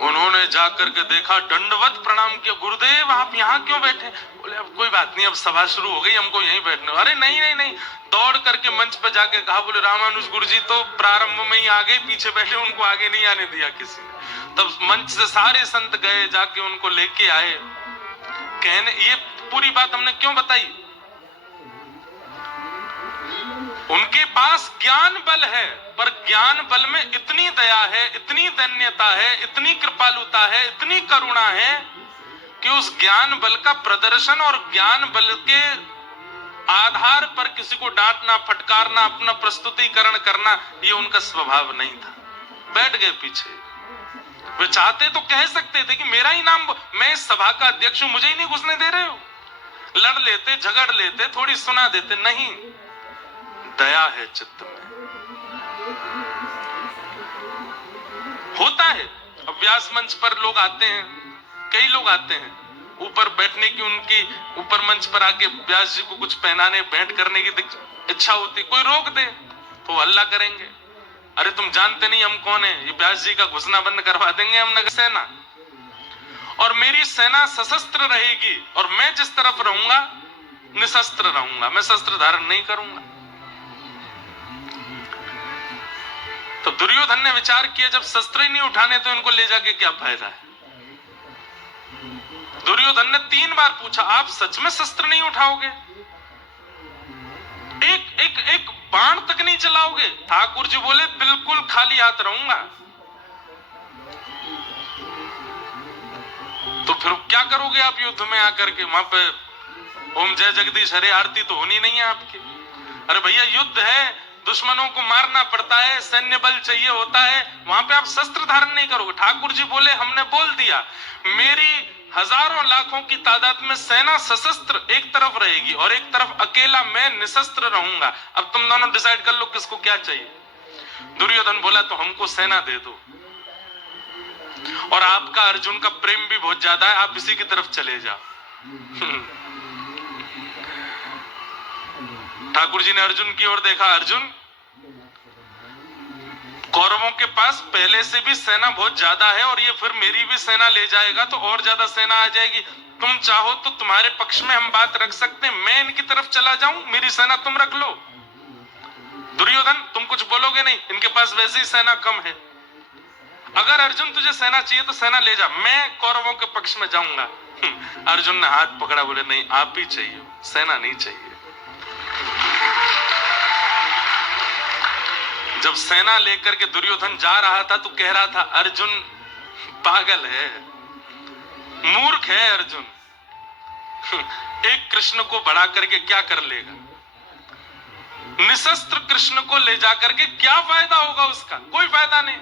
उन्होंने जाकर के देखा, दंडवत प्रणाम किया, गुरुदेव आप यहाँ क्यों बैठे? बोले अब कोई बात नहीं, अब सभा शुरू हो गई, हमको यहीं बैठना। अरे नहीं नहीं नहीं, दौड़ करके मंच पर जाके कहा, बोले रामानुज गुरुजी तो प्रारंभ में ही आ गए, पीछे बैठे उनको आगे नहीं आने दिया किसी ने। तब मंच से सारे संत गए, जाके उनको लेके आए। कहने ये पूरी बात हमने क्यों बताई? उनके पास ज्ञान बल है, पर ज्ञान बल में इतनी दया है, इतनी धन्यता है, इतनी कृपालुता है, इतनी करुणा है कि उस ज्ञान बल का प्रदर्शन और ज्ञान बल के आधार पर किसी को डांटना, फटकारना, अपना प्रस्तुतिकरण करना, ये उनका स्वभाव नहीं था। बैठ गए पीछे। वे चाहते तो कह सकते थे कि मेरा ही नाम, मैं इस सभा का अध्यक्ष हूं, मुझे ही नहीं घुसने दे रहे हो। लड़ लेते, झगड़ लेते, थोड़ी सुना देते, नहीं, दया है चित्त में। होता है अब व्यास मंच पर लोग आते हैं, कई लोग आते हैं, ऊपर बैठने की, उनकी ऊपर मंच पर आके व्यास जी को कुछ पहनाने, भेंट करने की इच्छा होती, कोई रोक दे तो हल्ला करेंगे, अरे तुम जानते नहीं हम कौन है, ये व्यास जी का घुसना बंद करवा देंगे हम नगर सेना। और मेरी सेना सशस्त्र रहेगी और मैं जिस तरफ रहूंगा निशस्त्र रहूंगा, मैं शस्त्र धारण नहीं करूंगा। तो दुर्योधन ने विचार किया, जब शस्त्र ही नहीं उठाने तो इनको ले जाके क्या फायदा है। दुर्योधन ने 3 बार पूछा, आप सच में शस्त्र नहीं उठाओगे? एक बाण तक नहीं चलाओगे? ठाकुर जी बोले बिल्कुल खाली हाथ रहूंगा। तो फिर क्या करोगे आप युद्ध में आकर के? वहां पे ओम जय जगदीश हरे आरती तो होनी नहीं है आपकी। अरे भैया युद्ध है, दुश्मनों को मारना पड़ता है, सैन्य बल चाहिए होता है, वहां पे आप शस्त्र धारण नहीं करोगे। ठाकुर जी बोले हमने बोल दिया, मेरी हजारों लाखों की तादाद में सेना सशस्त्र एक तरफ रहेगी और एक तरफ अकेला मैं निशस्त्र रहूंगा। अब तुम दोनों डिसाइड कर लो किसको क्या चाहिए। दुर्योधन बोला तो हमको सेना दे दो, और आपका अर्जुन का प्रेम भी बहुत ज्यादा है, आप इसी की तरफ चले जाओ। ठाकुर जी ने अर्जुन की ओर देखा, अर्जुन कौरवों के पास पहले से भी सेना बहुत ज्यादा है और ये फिर मेरी भी सेना ले जाएगा तो और ज्यादा सेना आ जाएगी। तुम चाहो तो तुम्हारे पक्ष में हम बात रख सकते हैं, मैं इनकी तरफ चला जाऊं, मेरी सेना तुम रख लो। दुर्योधन तुम कुछ बोलोगे नहीं, इनके पास वैसे ही सेना कम है। अगर अर्जुन तुझे सेना चाहिए तो सेना ले जा, मैं कौरवों के पक्ष में जाऊंगा। अर्जुन ने हाथ पकड़ा, बोले नहीं आप ही चाहिए, सेना नहीं चाहिए। जब सेना लेकर के दुर्योधन जा रहा था तो कह रहा था अर्जुन पागल है, मूर्ख है अर्जुन, एक कृष्ण को बढ़ा करके क्या कर लेगा, निशस्त्र कृष्ण को ले जाकर के क्या फायदा होगा उसका? कोई फायदा नहीं।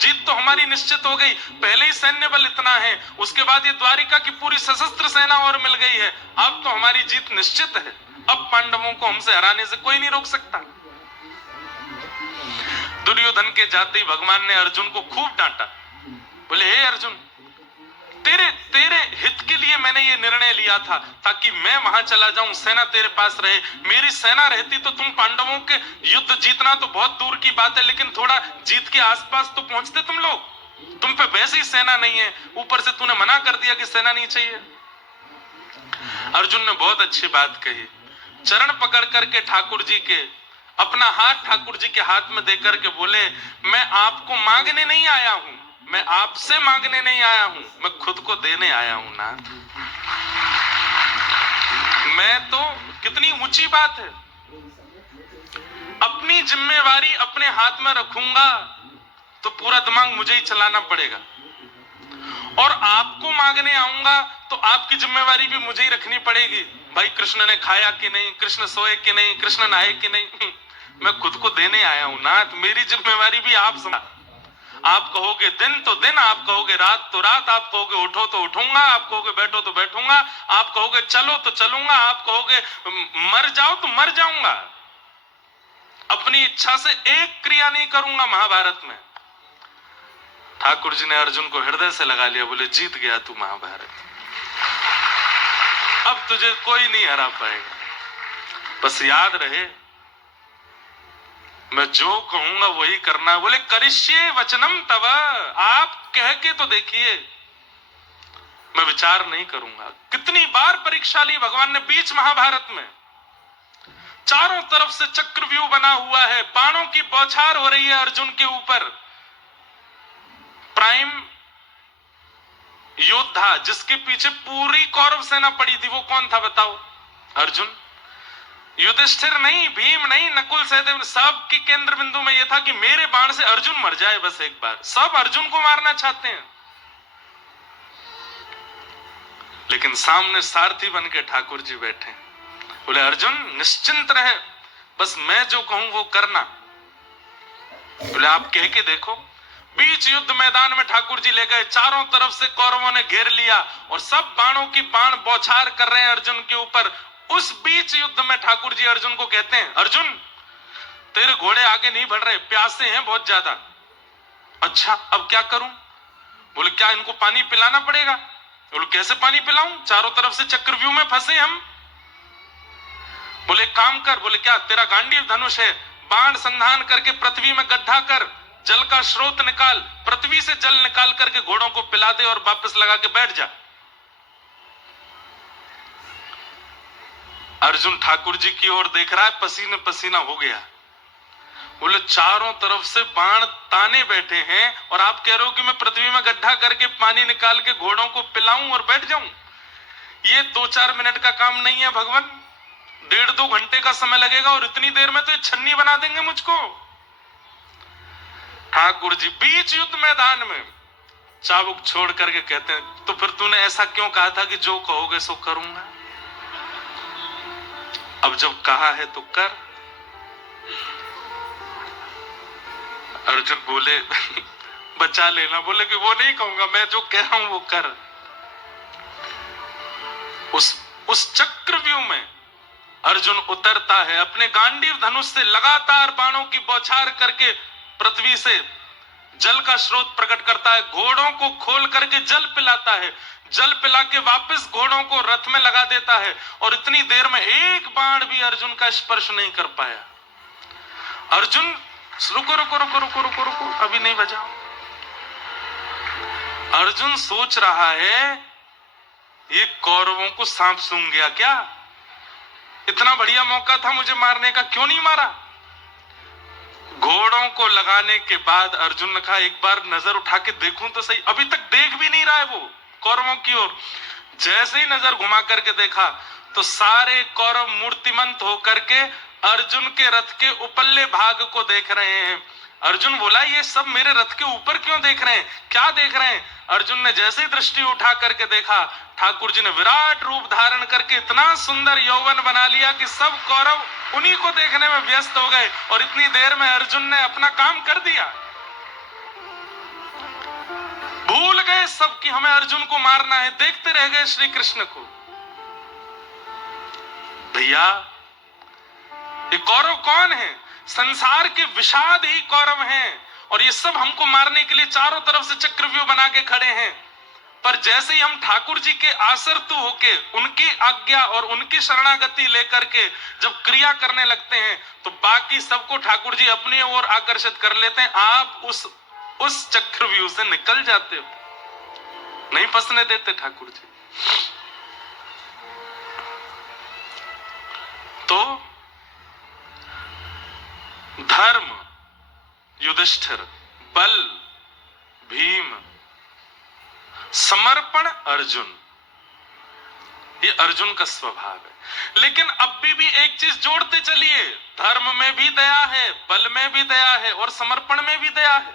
जीत तो हमारी निश्चित हो गई, पहले ही सैन्य बल इतना है, उसके बाद ये द्वारिका की पूरी सशस्त्र सेना और मिल गई है, अब तो हमारी जीत निश्चित है। अब पांडवों को हमसे हराने से कोई नहीं रोक सकता। दुर्योधन के जाते ही भगवान ने अर्जुन को खूब डांटा, बोले हे अर्जुन, तेरे हित के लिए मैंने ये निर्णय लिया था ताकि मैं वहां चला जाऊं, सेना तेरे पास रहे। मेरी सेना रहती तो तुम पांडवों के युद्ध जीतना तो बहुत दूर की बात है, लेकिन थोड़ा जीत के आसपास तो पहुंचते तुम लोग। तुम पे वैसे ही सेना नहीं है, ऊपर से तूने मना कर दिया कि सेना नहीं चाहिए। अर्जुन ने बहुत अच्छी बात कही, चरण पकड़ करके ठाकुर जी के अपना हाथ ठाकुर जी के हाथ में देकर के बोले, मैं आपको मांगने नहीं आया हूं, मैं आपसे मांगने नहीं आया हूं, मैं खुद को देने आया हूं नाथ। मैं तो, कितनी ऊंची बात है, अपनी जिम्मेवारी अपने हाथ में रखूंगा तो पूरा दिमाग मुझे ही चलाना पड़ेगा। और आपको मांगने आऊंगा तो आपकी जिम्मेवारी भी मुझे ही रखनी पड़ेगी। भाई कृष्ण ने खाया कि नहीं, कृष्ण सोए कि नहीं, कृष्ण नहाए कि नहीं। मैं खुद को देने आया हूं ना, तो मेरी जिम्मेवारी भी आप समझ। आप कहोगे दिन तो दिन, आप कहोगे रात तो रात, आप कहोगे उठो तो उठूंगा, आप कहोगे बैठो तो बैठूंगा, आप कहोगे चलो तो चलूंगा, आप कहोगे मर जाओ तो मर जाऊंगा। अपनी इच्छा से एक क्रिया नहीं करूंगा। महाभारत में ठाकुर जी ने अर्जुन को हृदय से लगा लिया, बोले जीत गया तू महाभारत, अब तुझे कोई नहीं हरा पाएगा। बस याद रहे मैं जो कहूंगा वही करना। बोले करिष्ये वचनम तव, आप कह के तो देखिए, मैं विचार नहीं करूंगा। कितनी बार परीक्षा ली भगवान ने बीच महाभारत में। चारों तरफ से चक्रव्यूह बना हुआ है, बाणों की बौछार हो रही है अर्जुन के ऊपर। प्राइम योद्धा जिसके पीछे पूरी कौरव सेना पड़ी थी वो कौन था बताओ? अर्जुन। युधिष्ठिर नहीं, भीम नहीं, नकुल सहदेव, सब की केंद्र बिंदु में यह था कि मेरे बाण से अर्जुन मर जाए बस एक बार। सब अर्जुन को मारना चाहते हैं, लेकिन सामने सारथी बन के ठाकुर जी बैठे। बोले अर्जुन निश्चिंत रहे, बस मैं जो कहूं वो करना। बोले आप कह के देखो। बीच युद्ध मैदान में ठाकुर जी ले गए, चारों तरफ से कौरवों ने घेर लिया और सब बाणों की बाण बौछार कर रहे हैं अर्जुन के ऊपर। उस बीच युद्ध में ठाकुर जी अर्जुन को कहते हैं, अर्जुन तेरे घोड़े आगे नहीं बढ़ रहे, प्यासे हैं बहुत ज्यादा। अच्छा अब क्या करूं? बोले क्या इनको पानी पिलाना पड़ेगा? बोले कैसे पानी पिलाऊं, चारों तरफ से चक्रव्यूह में फंसे हम। बोले काम कर। बोले क्या? तेरा गांडीव धनुष है, बाण संधान करके पृथ्वी में गड्ढा कर, जल का स्रोत निकाल, पृथ्वी से जल निकाल करके घोड़ों को पिला दे और वापस लगा के बैठ जा। अर्जुन ठाकुर जी की ओर देख रहा है, पसीने पसीना हो गया। बोले चारों तरफ से बाण ताने बैठे हैं और आप कह रहे हो कि मैं पृथ्वी में गड्ढा करके पानी निकाल के घोड़ों को पिलाऊं और बैठ जाऊं? ये 2-4 मिनट का काम नहीं है भगवान, 1.5-2 घंटे का समय लगेगा और इतनी देर में तो ये छन्नी बना देंगे मुझको। ठाकुर जी बीच युद्ध मैदान में चाबुक छोड़ करके कहते हैं, तो फिर तूने ऐसा क्यों कहा था कि जो कहोगे सो करूंगा? अब जब कहा है तो कर। अर्जुन बोले बचा लेना। बोले कि वो नहीं कहूंगा, मैं जो कह रहा हूं वो कर। उस चक्रव्यूह में अर्जुन उतरता है, अपने गांडीव धनुष से लगातार बाणों की बौछार करके पृथ्वी से जल का स्रोत प्रकट करता है, घोड़ों को खोल करके जल पिलाता है, जल पिला के वापस घोड़ों को रथ में लगा देता है और इतनी देर में एक बाण भी अर्जुन का स्पर्श नहीं कर पाया। अर्जुन रुको रुको रुको रुको रुको रुको, अभी नहीं बजाओ। अर्जुन सोच रहा है ये कौरवों को सांप सूंघ गया क्या? इतना बढ़िया मौका था मुझे मारने का, क्यों नहीं मारा? घोड़ों को लगाने के बाद अर्जुन ने कहा एक बार नजर उठा के देखूं तो सही। अभी तक देख भी नहीं रहा है वो कौरवों की ओर। जैसे ही नजर घुमा करके देखा तो सारे कौरव मूर्तिमंत होकर के अर्जुन के रथ के उपल्ले भाग को देख रहे हैं। अर्जुन बोला ये सब मेरे रथ के ऊपर क्यों देख रहे हैं, क्या देख रहे हैं? अर्जुन ने जैसे ही दृष्टि उठा करके देखा, ठाकुर जी ने विराट रूप धारण करके इतना सुंदर यौवन बना लिया कि सब कौरव उन्हीं को देखने में व्यस्त हो गए और इतनी देर में अर्जुन ने अपना काम कर दिया। भूल गए सब कि हमें अर्जुन को मारना है, देखते रह गए श्री कृष्ण को। भैया ये कौरव कौन है? संसार के विषाद ही कौरव हैं और ये सब हमको मारने के लिए चारों तरफ से चक्रव्यूह बना के खड़े हैं। पर जैसे ही हम ठाकुर जी के आसक्त होके उनकी आज्ञा और उनकी शरणागति लेकर के जब क्रिया करने लगते हैं तो बाकी सबको ठाकुर जी अपनी ओर आकर्षित कर लेते हैं। आप उस चक्रव्यूह से निकल जाते हो, नहीं फंसने देते ठाकुर जी। तो धर्म युधिष्ठिर, बल भीम, समर्पण अर्जुन, ये अर्जुन का स्वभाव है। लेकिन अब भी एक चीज जोड़ते चलिए, धर्म में भी दया है, बल में भी दया है और समर्पण में भी दया है।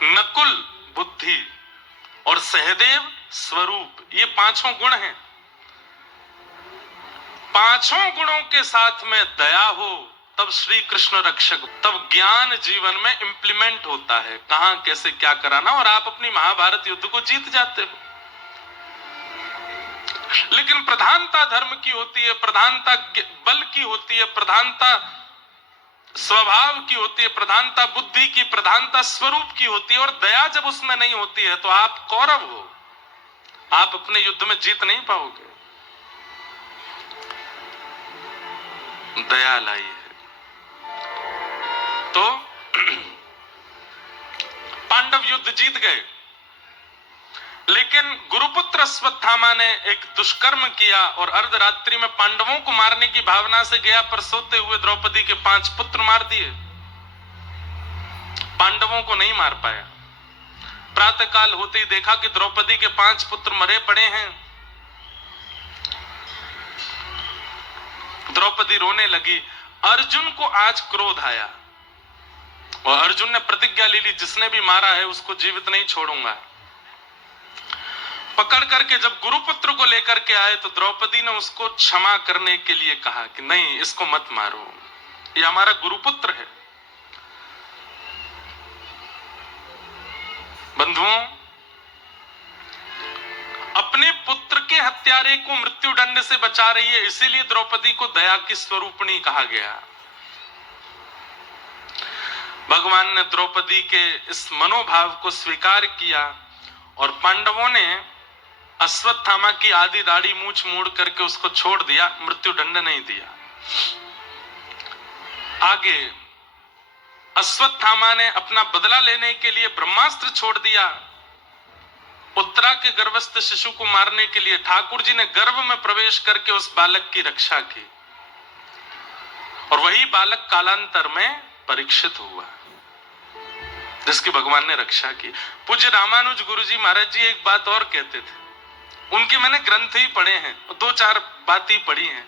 नकुल बुद्धि और सहदेव स्वरूप, ये पांचों गुण हैं। पांचों गुणों के साथ में दया हो तब श्री कृष्ण रक्षक, तब ज्ञान जीवन में इंप्लीमेंट होता है, कहां कैसे क्या कराना, और आप अपनी महाभारत युद्ध को जीत जाते हो। लेकिन प्रधानता धर्म की होती है, प्रधानता बल की होती है, प्रधानता स्वभाव की होती है, प्रधानता बुद्धि की, प्रधानता स्वरूप की होती है, और दया जब उसमें नहीं होती है तो आप कौरव हो, आप अपने युद्ध में जीत नहीं पाओगे। दया लाई है। तो पांडव युद्ध जीत गए, लेकिन गुरुपुत्र अश्वत्थामा ने एक दुष्कर्म किया और अर्धरात्रि में पांडवों को मारने की भावना से गया, पर सोते हुए द्रौपदी के 5 पुत्र मार दिए, पांडवों को नहीं मार पाया। प्रातःकाल होते ही देखा कि द्रौपदी के 5 पुत्र मरे पड़े हैं। द्रौपदी रोने लगी। अर्जुन को आज क्रोध आया और अर्जुन ने प्रतिज्ञा ले ली, जिसने भी मारा है उसको जीवित नहीं छोड़ूंगा। पकड़ करके जब गुरुपुत्र को लेकर के आए तो द्रौपदी ने उसको क्षमा करने के लिए कहा कि नहीं, इसको मत मारो, ये हमारा गुरुपुत्र है। बंधुओं, अपने पुत्र के हत्यारे को मृत्यु दंड से बचा रही है, इसीलिए द्रौपदी को दया की स्वरूपिणी कहा गया। भगवान ने द्रौपदी के इस मनोभाव को स्वीकार किया और पांडवों ने अश्वत्थामा की आधी दाढ़ी मूंछ मोड़ करके उसको छोड़ दिया, मृत्यु दंड नहीं दिया। आगे अश्वत्थामा ने अपना बदला लेने के लिए ब्रह्मास्त्र छोड़ दिया। उत्तरा के गर्भस्थ शिशु को मारने के लिए ठाकुर जी ने गर्भ में प्रवेश करके उस बालक की रक्षा की और वही बालक कालांतर में परीक्षित हुआ, जिसकी भगवान ने रक्षा की। पूज्य रामानुज गुरुजी महाराज जी एक बात और कहते थे, उनके मैंने ग्रंथ ही पढ़े हैं, 2-4 बात ही पढ़ी हैं।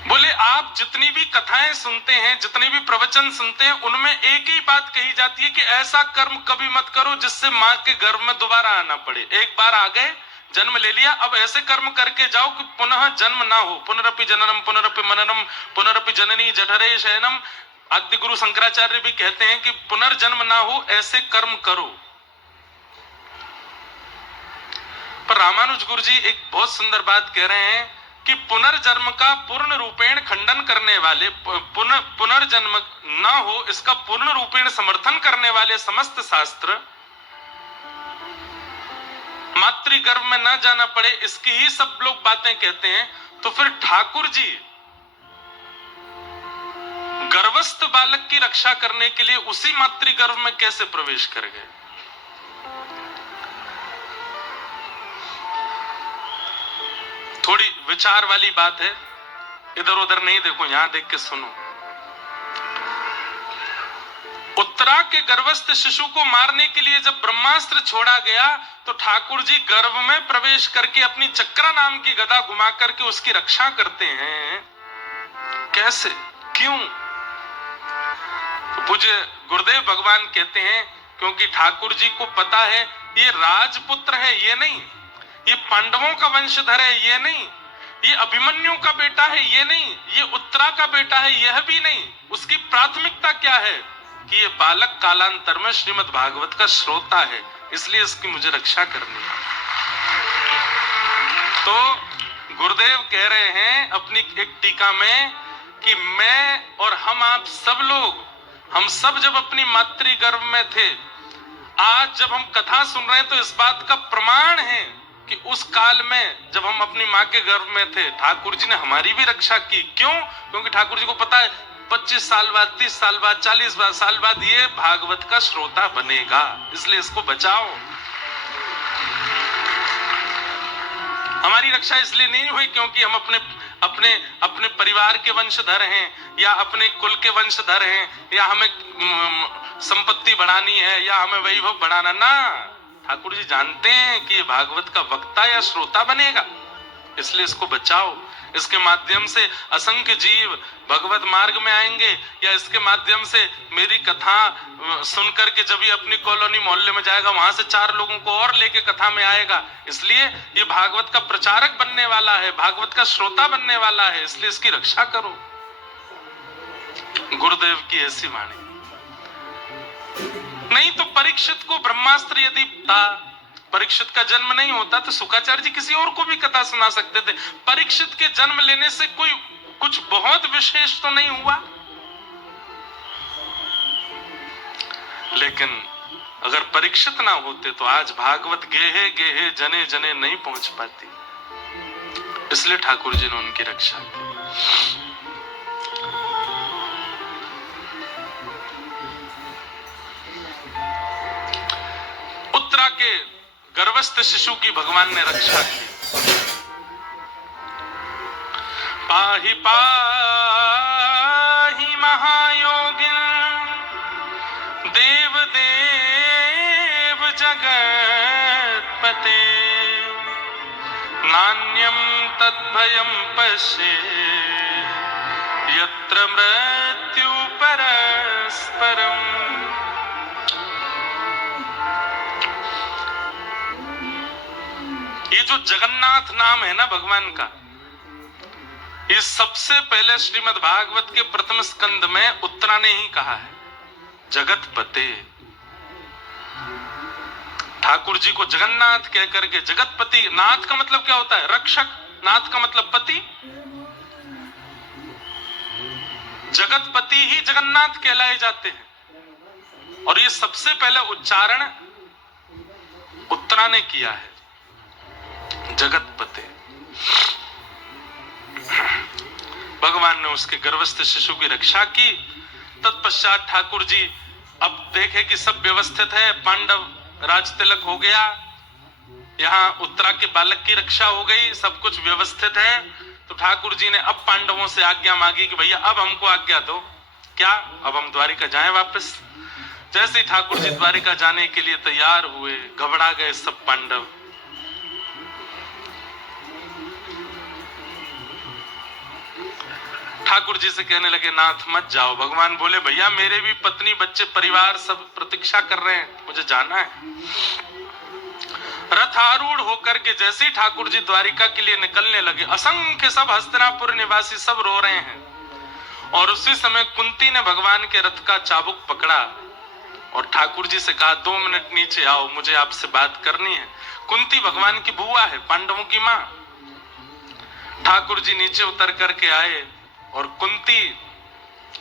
बोले आप जितनी भी कथाएं सुनते हैं, जितनी भी प्रवचन सुनते हैं, उनमें एक ही बात कही जाती है कि ऐसा कर्म कभी मत करो जिससे मां के गर्भ में दोबारा आना पड़े। एक बार आ गए, जन्म ले लिया, अब ऐसे कर्म करके जाओ कि पुनः जन्म ना हो। पुनरपि जननम पुनरपि मननम पुनरपि जननी जठरे शयनम। आदि गुरु शंकराचार्य भी कहते हैं कि पुनर्जन्म ना हो, ऐसे कर्म करो। पर रामानुज गुरु जी एक बहुत सुंदर बात कह रहे हैं कि पुनर्जन्म का पूर्ण रूपेण खंडन करने वाले, पुनर्जन्म ना हो इसका पूर्ण रूपेण समर्थन करने वाले समस्त शास्त्र, मातृगर्भ में ना जाना पड़े इसकी ही सब लोग बातें कहते हैं। तो फिर ठाकुर जी गर्भस्थ बालक की रक्षा करने के लिए उसी मातृगर्भ में कैसे प्रवेश कर गए? थोड़ी विचार वाली बात है, इधर उधर नहीं देखो, यहां देख के सुनो। उत्तरा के गर्भस्थ शिशु को मारने के लिए जब ब्रह्मास्त्र छोड़ा गया तो ठाकुर जी गर्भ में प्रवेश करके अपनी चक्रा नाम की गदा घुमा करके उसकी रक्षा करते हैं। कैसे, क्यों? तो पूज्य गुरुदेव भगवान कहते हैं क्योंकि ठाकुर जी को पता है ये राजपुत्र है, ये नहीं, ये पांडवों का वंशधर है, ये नहीं, ये अभिमन्यु का बेटा है, ये नहीं, ये उत्तरा का बेटा है, यह भी नहीं। उसकी प्राथमिकता क्या है कि ये बालक कालांतर में श्रीमद् भागवत का श्रोता है, इसलिए इसकी मुझे रक्षा करनी है। तो गुरुदेव कह रहे हैं अपनी एक टीका में कि मैं और हम आप सब लोग, हम सब जब अपनी मातृगर्भ में थे, आज जब हम कथा सुन रहे हैं तो इस बात का प्रमाण है कि उस काल में जब हम अपनी मां के गर्भ में थे ठाकुर जी ने हमारी भी रक्षा की। क्यों? क्योंकि ठाकुर जी को पता है 25 साल बाद, 30 साल बाद, 40 साल बाद ये भागवत का श्रोता बनेगा, इसलिए इसको बचाओ। हमारी रक्षा इसलिए नहीं हुई क्योंकि हम अपने परिवार के वंशधर हैं या अपने कुल के वंशधर हैं या हमें संपत्ति बढ़ानी है या हमें वैभव बढ़ाना ना। ठाकुर जी जानते हैं कि ये भागवत का वक्ता या श्रोता बनेगा, इसलिए इसको बचाओ। इसके माध्यम से असंख्य जीव भगवत मार्ग में आएंगे, या इसके माध्यम से मेरी कथा सुनकर के जब ये अपनी कॉलोनी मोहल्ले में जाएगा वहां से 4 लोगों को और लेके कथा में आएगा। इसलिए ये भागवत का प्रचारक बनने वाला है, भागवत का श्रोता बनने वाला है, इसलिए इसकी रक्षा करो। गुरुदेव की ऐसी वाणी। नहीं तो परीक्षित को ब्रह्मास्त्र यदि था, परीक्षित का जन्म नहीं होता तो शुक्राचार्य जी किसी और को भी कथा सुना सकते थे। परीक्षित के जन्म लेने से कोई कुछ बहुत विशेष तो नहीं हुआ, लेकिन अगर परीक्षित ना होते तो आज भागवत गेहे गेहे जने जने नहीं पहुंच पाती। इसलिए ठाकुर जी ने उनकी रक्षा की। उत्तरा के गर्भस्थ शिशु की भगवान ने रक्षा की। पाहि पाहि महायोगिन देव देव जगत्पते नान्यं तद्भयं पश्ये यत्र मृत्यु परस्परम्। ये जो जगन्नाथ नाम है ना भगवान का, ये सबसे पहले श्रीमद् भागवत के प्रथम स्कंद में उत्तरा ने ही कहा है, जगतपते। ठाकुर जी को जगन्नाथ कह करके, जगतपति, नाथ का मतलब क्या होता है? रक्षक। नाथ का मतलब पति। जगतपति ही जगन्नाथ कहलाए जाते हैं। और ये सबसे पहले उच्चारण उत्तरा ने किया है, जगतपते। भगवान ने उसके गर्भस्थ शिशु की रक्षा की। तत्पश्चात ठाकुर जी अब देखे कि सब व्यवस्थित है, पांडव राज तिलक हो गया, यहाँ उत्तरा के बालक की रक्षा हो गई, सब कुछ व्यवस्थित है, तो ठाकुर जी ने अब पांडवों से आज्ञा मांगी कि भैया अब हमको आज्ञा दो, क्या अब हम द्वारिका जाएं वापस। जैसे ठाकुर जी द्वारिका जाने के लिए तैयार हुए, घबरा गए सब पांडव। ठाकुर जी से कहने लगे, नाथ मत जाओ। भगवान बोले, भैया मेरे भी पत्नी बच्चे परिवार सब प्रतीक्षा कर रहे हैं, मुझे जाना है। रथारूढ़ होकर के जैसे ही ठाकुर जी द्वारिका के लिए निकलने लगे, असंख्य सब हस्तिनापुर निवासी सब रो रहे हैं। और उसी समय कुंती ने भगवान के रथ का चाबुक पकड़ा और ठाकुर जी से कहा, 2 मिनट नीचे आओ, मुझे आपसे बात करनी है। कुंती भगवान की बुआ है, पांडवों की मां। ठाकुर जी नीचे उतर करके आए और कुंती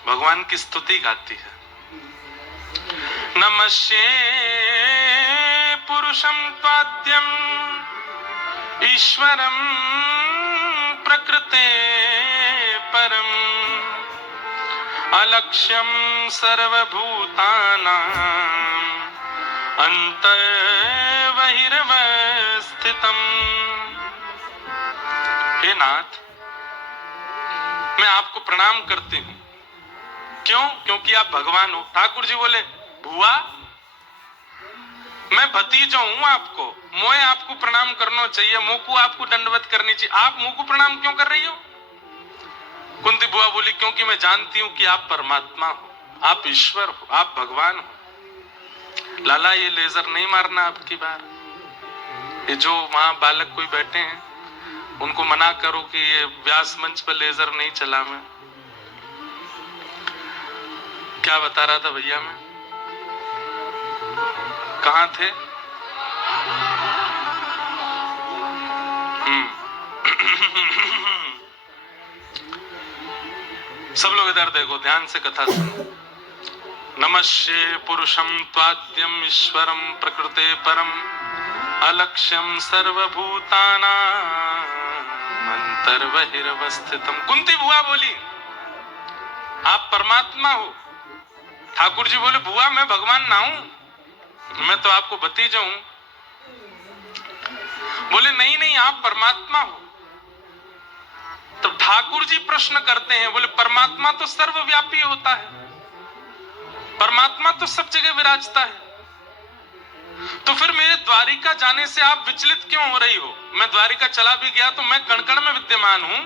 भगवान की स्तुति गाती है, नमस्ये पुरुषं त्वाद्यं ईश्वरं प्रकृते परम अलक्ष्यं सर्वभूतानां अंतर्बहिर्वस्थितम्। हे नाथ, मैं आपको प्रणाम करती हूं। क्यों? क्योंकि आप भगवान हो। ठाकुर जी बोले, बुआ मैं भतीजा हूं आपको, मोए आपको प्रणाम करना चाहिए, मुंह को आपको दंडवत करनी चाहिए, आप मुंह को प्रणाम क्यों कर रही हो? कुंती बुआ बोली, क्योंकि मैं जानती हूं कि आप परमात्मा हो, आप ईश्वर हो, आप भगवान हो। लाला ये लेजर नहीं मारना आपकी बार। ये जो वहां बालक कोई बैठे हैं उनको मना करो कि ये व्यास मंच पर लेजर नहीं चला। मैं क्या बता रहा था भैया, मैं कहां थे? सब लोग इधर देखो, ध्यान से कथा सुनो। नमस्ये पुरुषं त्वाद्यं ईश्वरं प्रकृते परम अलक्ष्यं सर्वभूतानां अंतर्बहिर्वस्थितम्। कुंती बुआ बोली, आप परमात्मा हो। ठाकुर जी बोले, बुआ मैं भगवान ना हूं, मैं तो आपको भतीजा हूं। बोले, नहीं नहीं आप परमात्मा हो। तो ठाकुर जी प्रश्न करते हैं, बोले परमात्मा तो सर्वव्यापी होता है, परमात्मा तो सब जगह विराजता है, तो फिर मेरे द्वारिका जाने से आप विचलित क्यों हो रही हो? मैं द्वारिका चला भी गया तो मैं कण कण में विद्यमान हूं,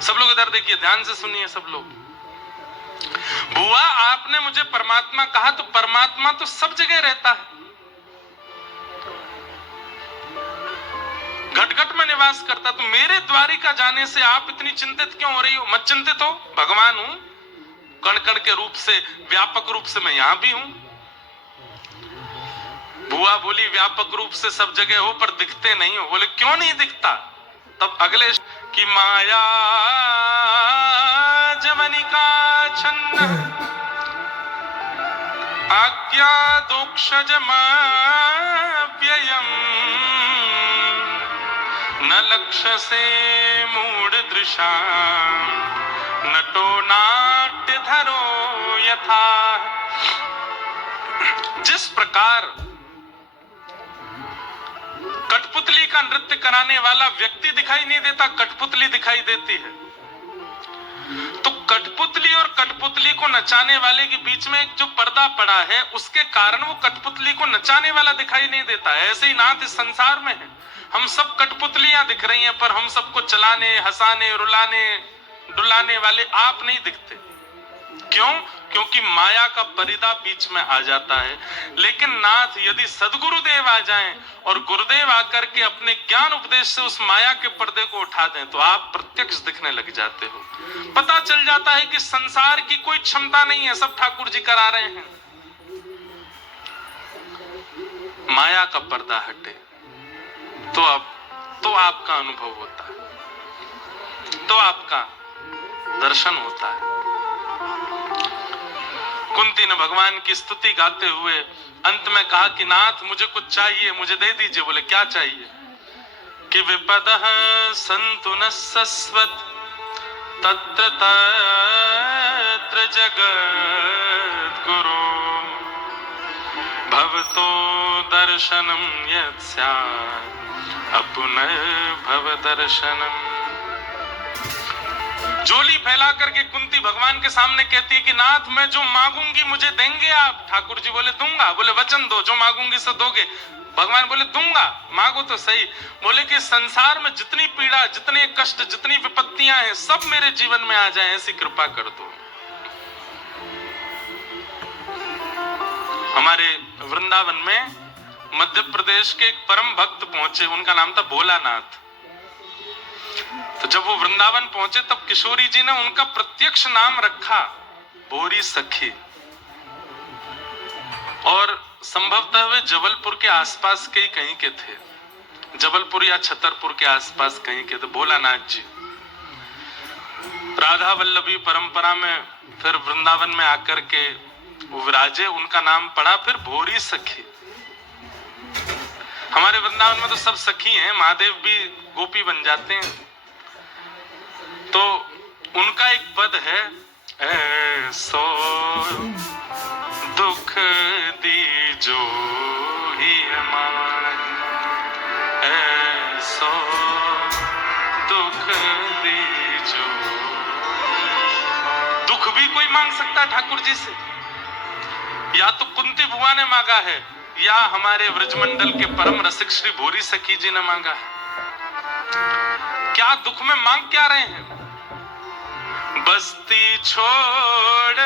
सब लोग इधर देखिए, ध्यान से सुनिए सब लोग। बुआ आपने मुझे परमात्मा कहा, तो परमात्मा तो सब जगह रहता है, घट घट में निवास करता। तो मेरे द्वारिका जाने से आप इतनी चिंतित क्यों हो रही हो? मत चिंतित हो, भगवान हूं, कण कण के रूप से, व्यापक रूप से मैं यहां भी हूं। बुआ बोली व्यापक रूप से सब जगह हो पर दिखते नहीं हो। बोले क्यों नहीं दिखता? तब अगले कि माया जवनिका छन्न आज्ञा दोक्षजमाव्ययम् न लक्ष्य से मूढ़ दृशा नटो नाट्य धरो यथा। जिस प्रकार कठपुतली का नृत्य कराने वाला व्यक्ति दिखाई नहीं देता, कठपुतली दिखाई देती है, तो कठपुतली और कठपुतली को नचाने वाले के बीच में एक जो पर्दा पड़ा है, उसके कारण वो कठपुतली को नचाने वाला दिखाई नहीं देता। ऐसे ही नाथ इस संसार में है, हम सब कठपुतलियां दिख रही हैं, पर हम सबको चलाने, हंसाने, रुलाने, डुलाने वाले आप नहीं दिखते। क्यों? क्योंकि माया का परिदा बीच में आ जाता है। लेकिन नाथ यदि सदगुरुदेव आ जाएं और गुरुदेव आकर के अपने ज्ञान उपदेश से उस माया के पर्दे को उठा दें, तो आप प्रत्यक्ष दिखने लग जाते हो। पता चल जाता है कि संसार की कोई क्षमता नहीं है, सब ठाकुर जी करा रहे हैं। माया का पर्दा हटे तो आपका अनुभव होता है, तो आपका दर्शन होता है। कुंती ने भगवान की स्तुति गाते हुए अंत में कहा कि नाथ मुझे कुछ चाहिए, मुझे दे दीजिए। बोले क्या चाहिए? कि विपदः सन्तु न सस्वत् तत्र तत्र जगद्गुरो भवतो दर्शनम यत् स्यात् अपुनर्भव दर्शनम। झोली फैला करके कुंती भगवान के सामने कहती है कि नाथ मैं जो मांगूंगी मुझे देंगे आप? ठाकुर जी बोले दूंगा। बोले वचन दो, जो मांगूंगी सो दोगे? भगवान बोले दूंगा, मांगो तो सही। बोले कि संसार में जितनी पीड़ा, जितने कष्ट, जितनी विपत्तियां हैं, सब मेरे जीवन में आ जाए, ऐसी कृपा कर दो। हमारे वृंदावन में मध्य प्रदेश के एक परम भक्त पहुंचे, उनका नाम था भोलानाथ। तो जब वो वृंदावन पहुंचे तब किशोरी जी ने उनका प्रत्यक्ष नाम रखा भोरी सखी। और संभवतः वे जबलपुर के आसपास के ही कहीं के थे, जबलपुर या छतरपुर के आसपास कहीं के थे भोलानाथ जी। राधा वल्लभी परंपरा में फिर वृंदावन में आकर के विराजे, उनका नाम पड़ा फिर भोरी सखी। हमारे वृंदावन में तो सब सखी हैं, महादेव भी गोपी बन जाते हैं। तो उनका एक पद है, ऐसो दुख दीजो ही हमारे, ऐसो दुख दीजो। दुख भी कोई मांग सकता है ठाकुर जी से, या तो कुंती बुआ ने मांगा है, या हमारे व्रजमंडल के परम रसिक श्री भोरी सखी जी ने मांगा है। क्या दुख में मांग क्या रहे हैं? बस्ती छोड़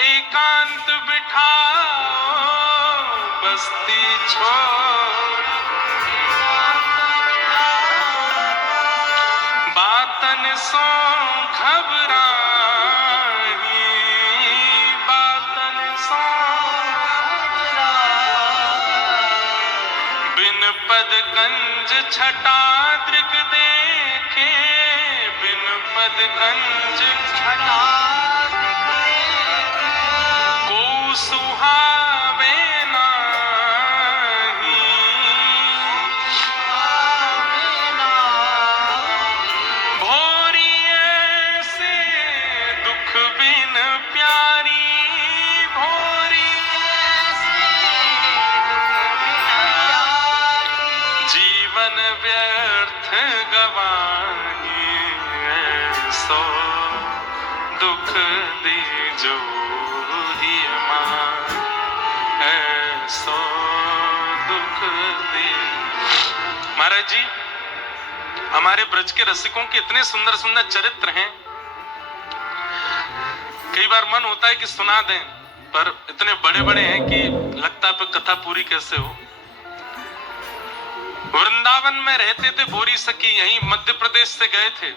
एकांत बिठाओ, बस्ती छोड़ बातन सो घबराही, बातन सो बिन पद गंज छटा दृग देखे, बिन पद गंज छटा को सुहावे नाही, भोरी ऐसे दुख बिन प्यारी, भोरी जीवन व्यर्थ गवाही, ऐसो दुख दीजो ही हमारे, ऐसो दुख दी। महाराज जी हमारे ब्रज के रसिकों के इतने सुंदर सुंदर चरित्र हैं, कई बार मन होता है कि सुना दें, पर इतने बड़े बड़े हैं कि लगता है कथा पूरी कैसे हो। वृंदावन में रहते थे भोरी सखी, यहीं मध्य प्रदेश से गए थे,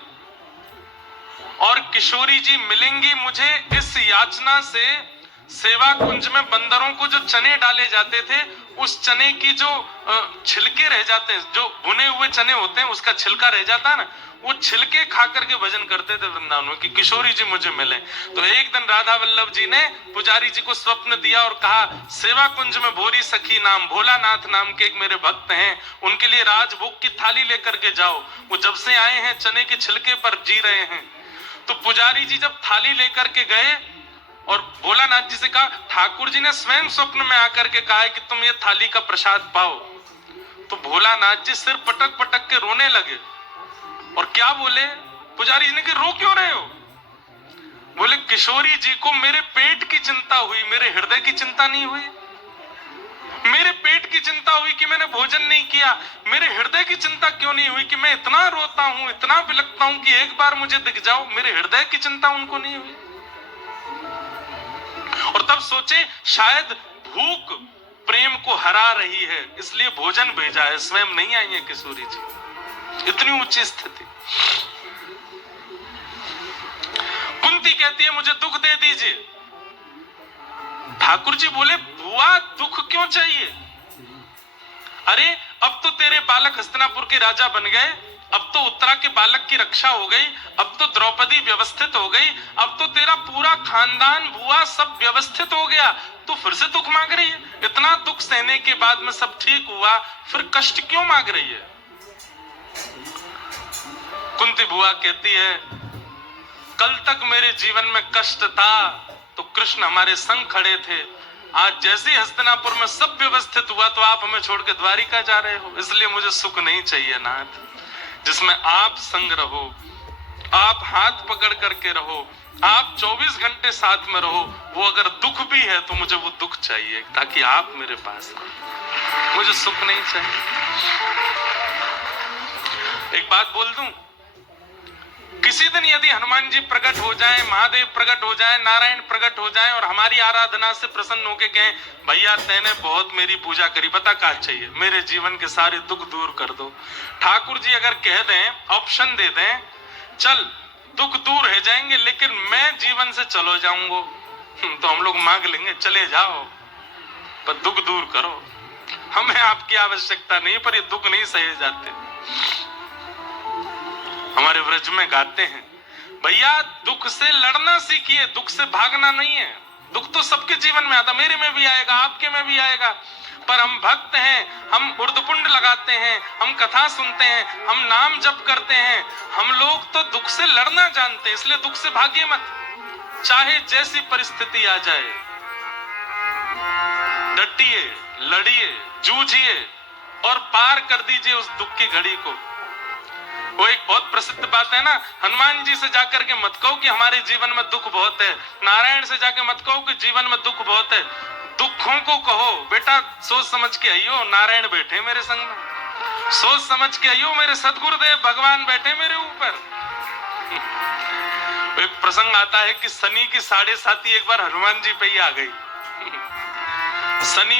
और किशोरी जी मिलेंगी मुझे इस याचना से, सेवा कुंज में बंदरों को जो चने डाले जाते थे, उस चने की जो छिलके रह जाते हैं, जो भुने हुए चने होते हैं उसका छिलका रह जाता है ना, वो छिलके खा करके भजन करते थे वृंदावन में कि किशोरी जी मुझे मिले। तो एक दिन राधा वल्लभ जी ने पुजारी जी को स्वप्न दिया और कहा, सेवा कुंज में भोरी सखी नाम भोलानाथ नाम के एक मेरे भक्त हैं, उनके लिए राजभोग की थाली लेकर के जाओ, वो जब से आए हैं चने के छिलके पर जी रहे हैं। तो पुजारी जी जब थाली लेकर के गए और भोलानाथ जी से कहा, ठाकुर जी ने स्वयं स्वप्न में आकर के कहा है कि तुम ये थाली का प्रसाद पाओ। तो भोलानाथ जी सिर पटक पटक के रोने लगे और क्या बोले, पुजारी जी ने कि रो क्यों रहे हो? बोले किशोरी जी को मेरे पेट की चिंता हुई, मेरे हृदय की चिंता नहीं हुई। मेरे पेट की चिंता हुई कि मैंने भोजन नहीं किया, मेरे हृदय की चिंता क्यों नहीं हुई कि मैं इतना रोता हूं, इतना बिलखता हूं कि एक बार मुझे दिख जाओ। मेरे हृदय की चिंता उनको नहीं हुई। और तब सोचे शायद भूख प्रेम को हरा रही है, इसलिए भोजन भेजा है, स्वयं नहीं आई है किशोरी जी। इतनी ऊंची स्थिति। कुंती कहती है मुझे दुख दे दीजिए। ठाकुर जी बोले बुआ दुख क्यों चाहिए? अरे अब तो तेरे बालक हस्तिनापुर के राजा बन गए, अब तो उत्तरा के बालक की रक्षा हो गई, अब तो द्रौपदी व्यवस्थित हो गई, अब तो तेरा पूरा खानदान बुआ सब व्यवस्थित हो गया, तो फिर से दुख मांग रही है? इतना दुख सहने के बाद में सब ठीक हुआ, फिर कष्ट क्यों मांग रही है? कुंती बुआ कहती है कल तक मेरे जीवन में कष्ट था तो कृष्ण हमारे संग खड़े थे, आज जैसे हस्तिनापुर में सब व्यवस्थित हुआ तो आप हमें छोड़ के द्वारिका जा रहे हो, इसलिए मुझे सुख नहीं चाहिए नाथ। जिसमें आप संग रहो, आप हाथ पकड़ करके रहो, आप 24 घंटे साथ में रहो, वो अगर दुख भी है तो मुझे वो दुख चाहिए ताकि आप मेरे पास रहो, मुझे सुख नहीं चाहिए। एक बात बोल दूं, किसी दिन यदि हनुमान जी प्रकट हो जाएं, महादेव प्रकट हो जाएं, नारायण प्रकट हो जाएं और हमारी आराधना से प्रसन्न होके कहें भैया तैने बहुत मेरी पूजा करी, पता क्या चाहिए? मेरे जीवन के सारे दुख दूर कर दो। ठाकुर जी अगर कह दें, ऑप्शन दे दें, चल दुख दूर हो जाएंगे लेकिन मैं जीवन से चलो जाऊंगा, तो हम लोग मांग लेंगे चले जाओ पर दुख दूर करो। हमें आपकी आवश्यकता नहीं, पर ये दुख नहीं सहे जाते। हमारे व्रज में गाते हैं भैया दुख से लड़ना सीखिए, दुख से भागना नहीं है। दुख तो सबके जीवन में आता, मेरे में भी आएगा, आपके में भी आएगा, पर हम भक्त हैं, हम उर्दपुंड लगाते हैं, हम कथा सुनते हैं, हम नाम जप करते हैं, हम लोग तो दुख से लड़ना जानते हैं, इसलिए दुख से भागिए मत, चाहे जैसी परिस्थिति आ जाए, डटिए, लड़िए, जूझिए और पार कर दीजिए उस दुख की घड़ी को। वो एक बहुत प्रसिद्ध बात है ना, हनुमान जी से जाकर के मत कहो कि हमारे जीवन में दुख बहुत है, नारायण से जाकर मत कहो कि जीवन में दुख बहुत है, दुखों को कहो बेटा सोच समझ के आइयो, नारायण बैठे मेरे संग में, सोच समझ के आइयो, मेरे सदगुरुदेव भगवान बैठे मेरे ऊपर। एक प्रसंग आता है कि शनि की 7.5 एक बार हनुमान जी पे ही आ गई। शनि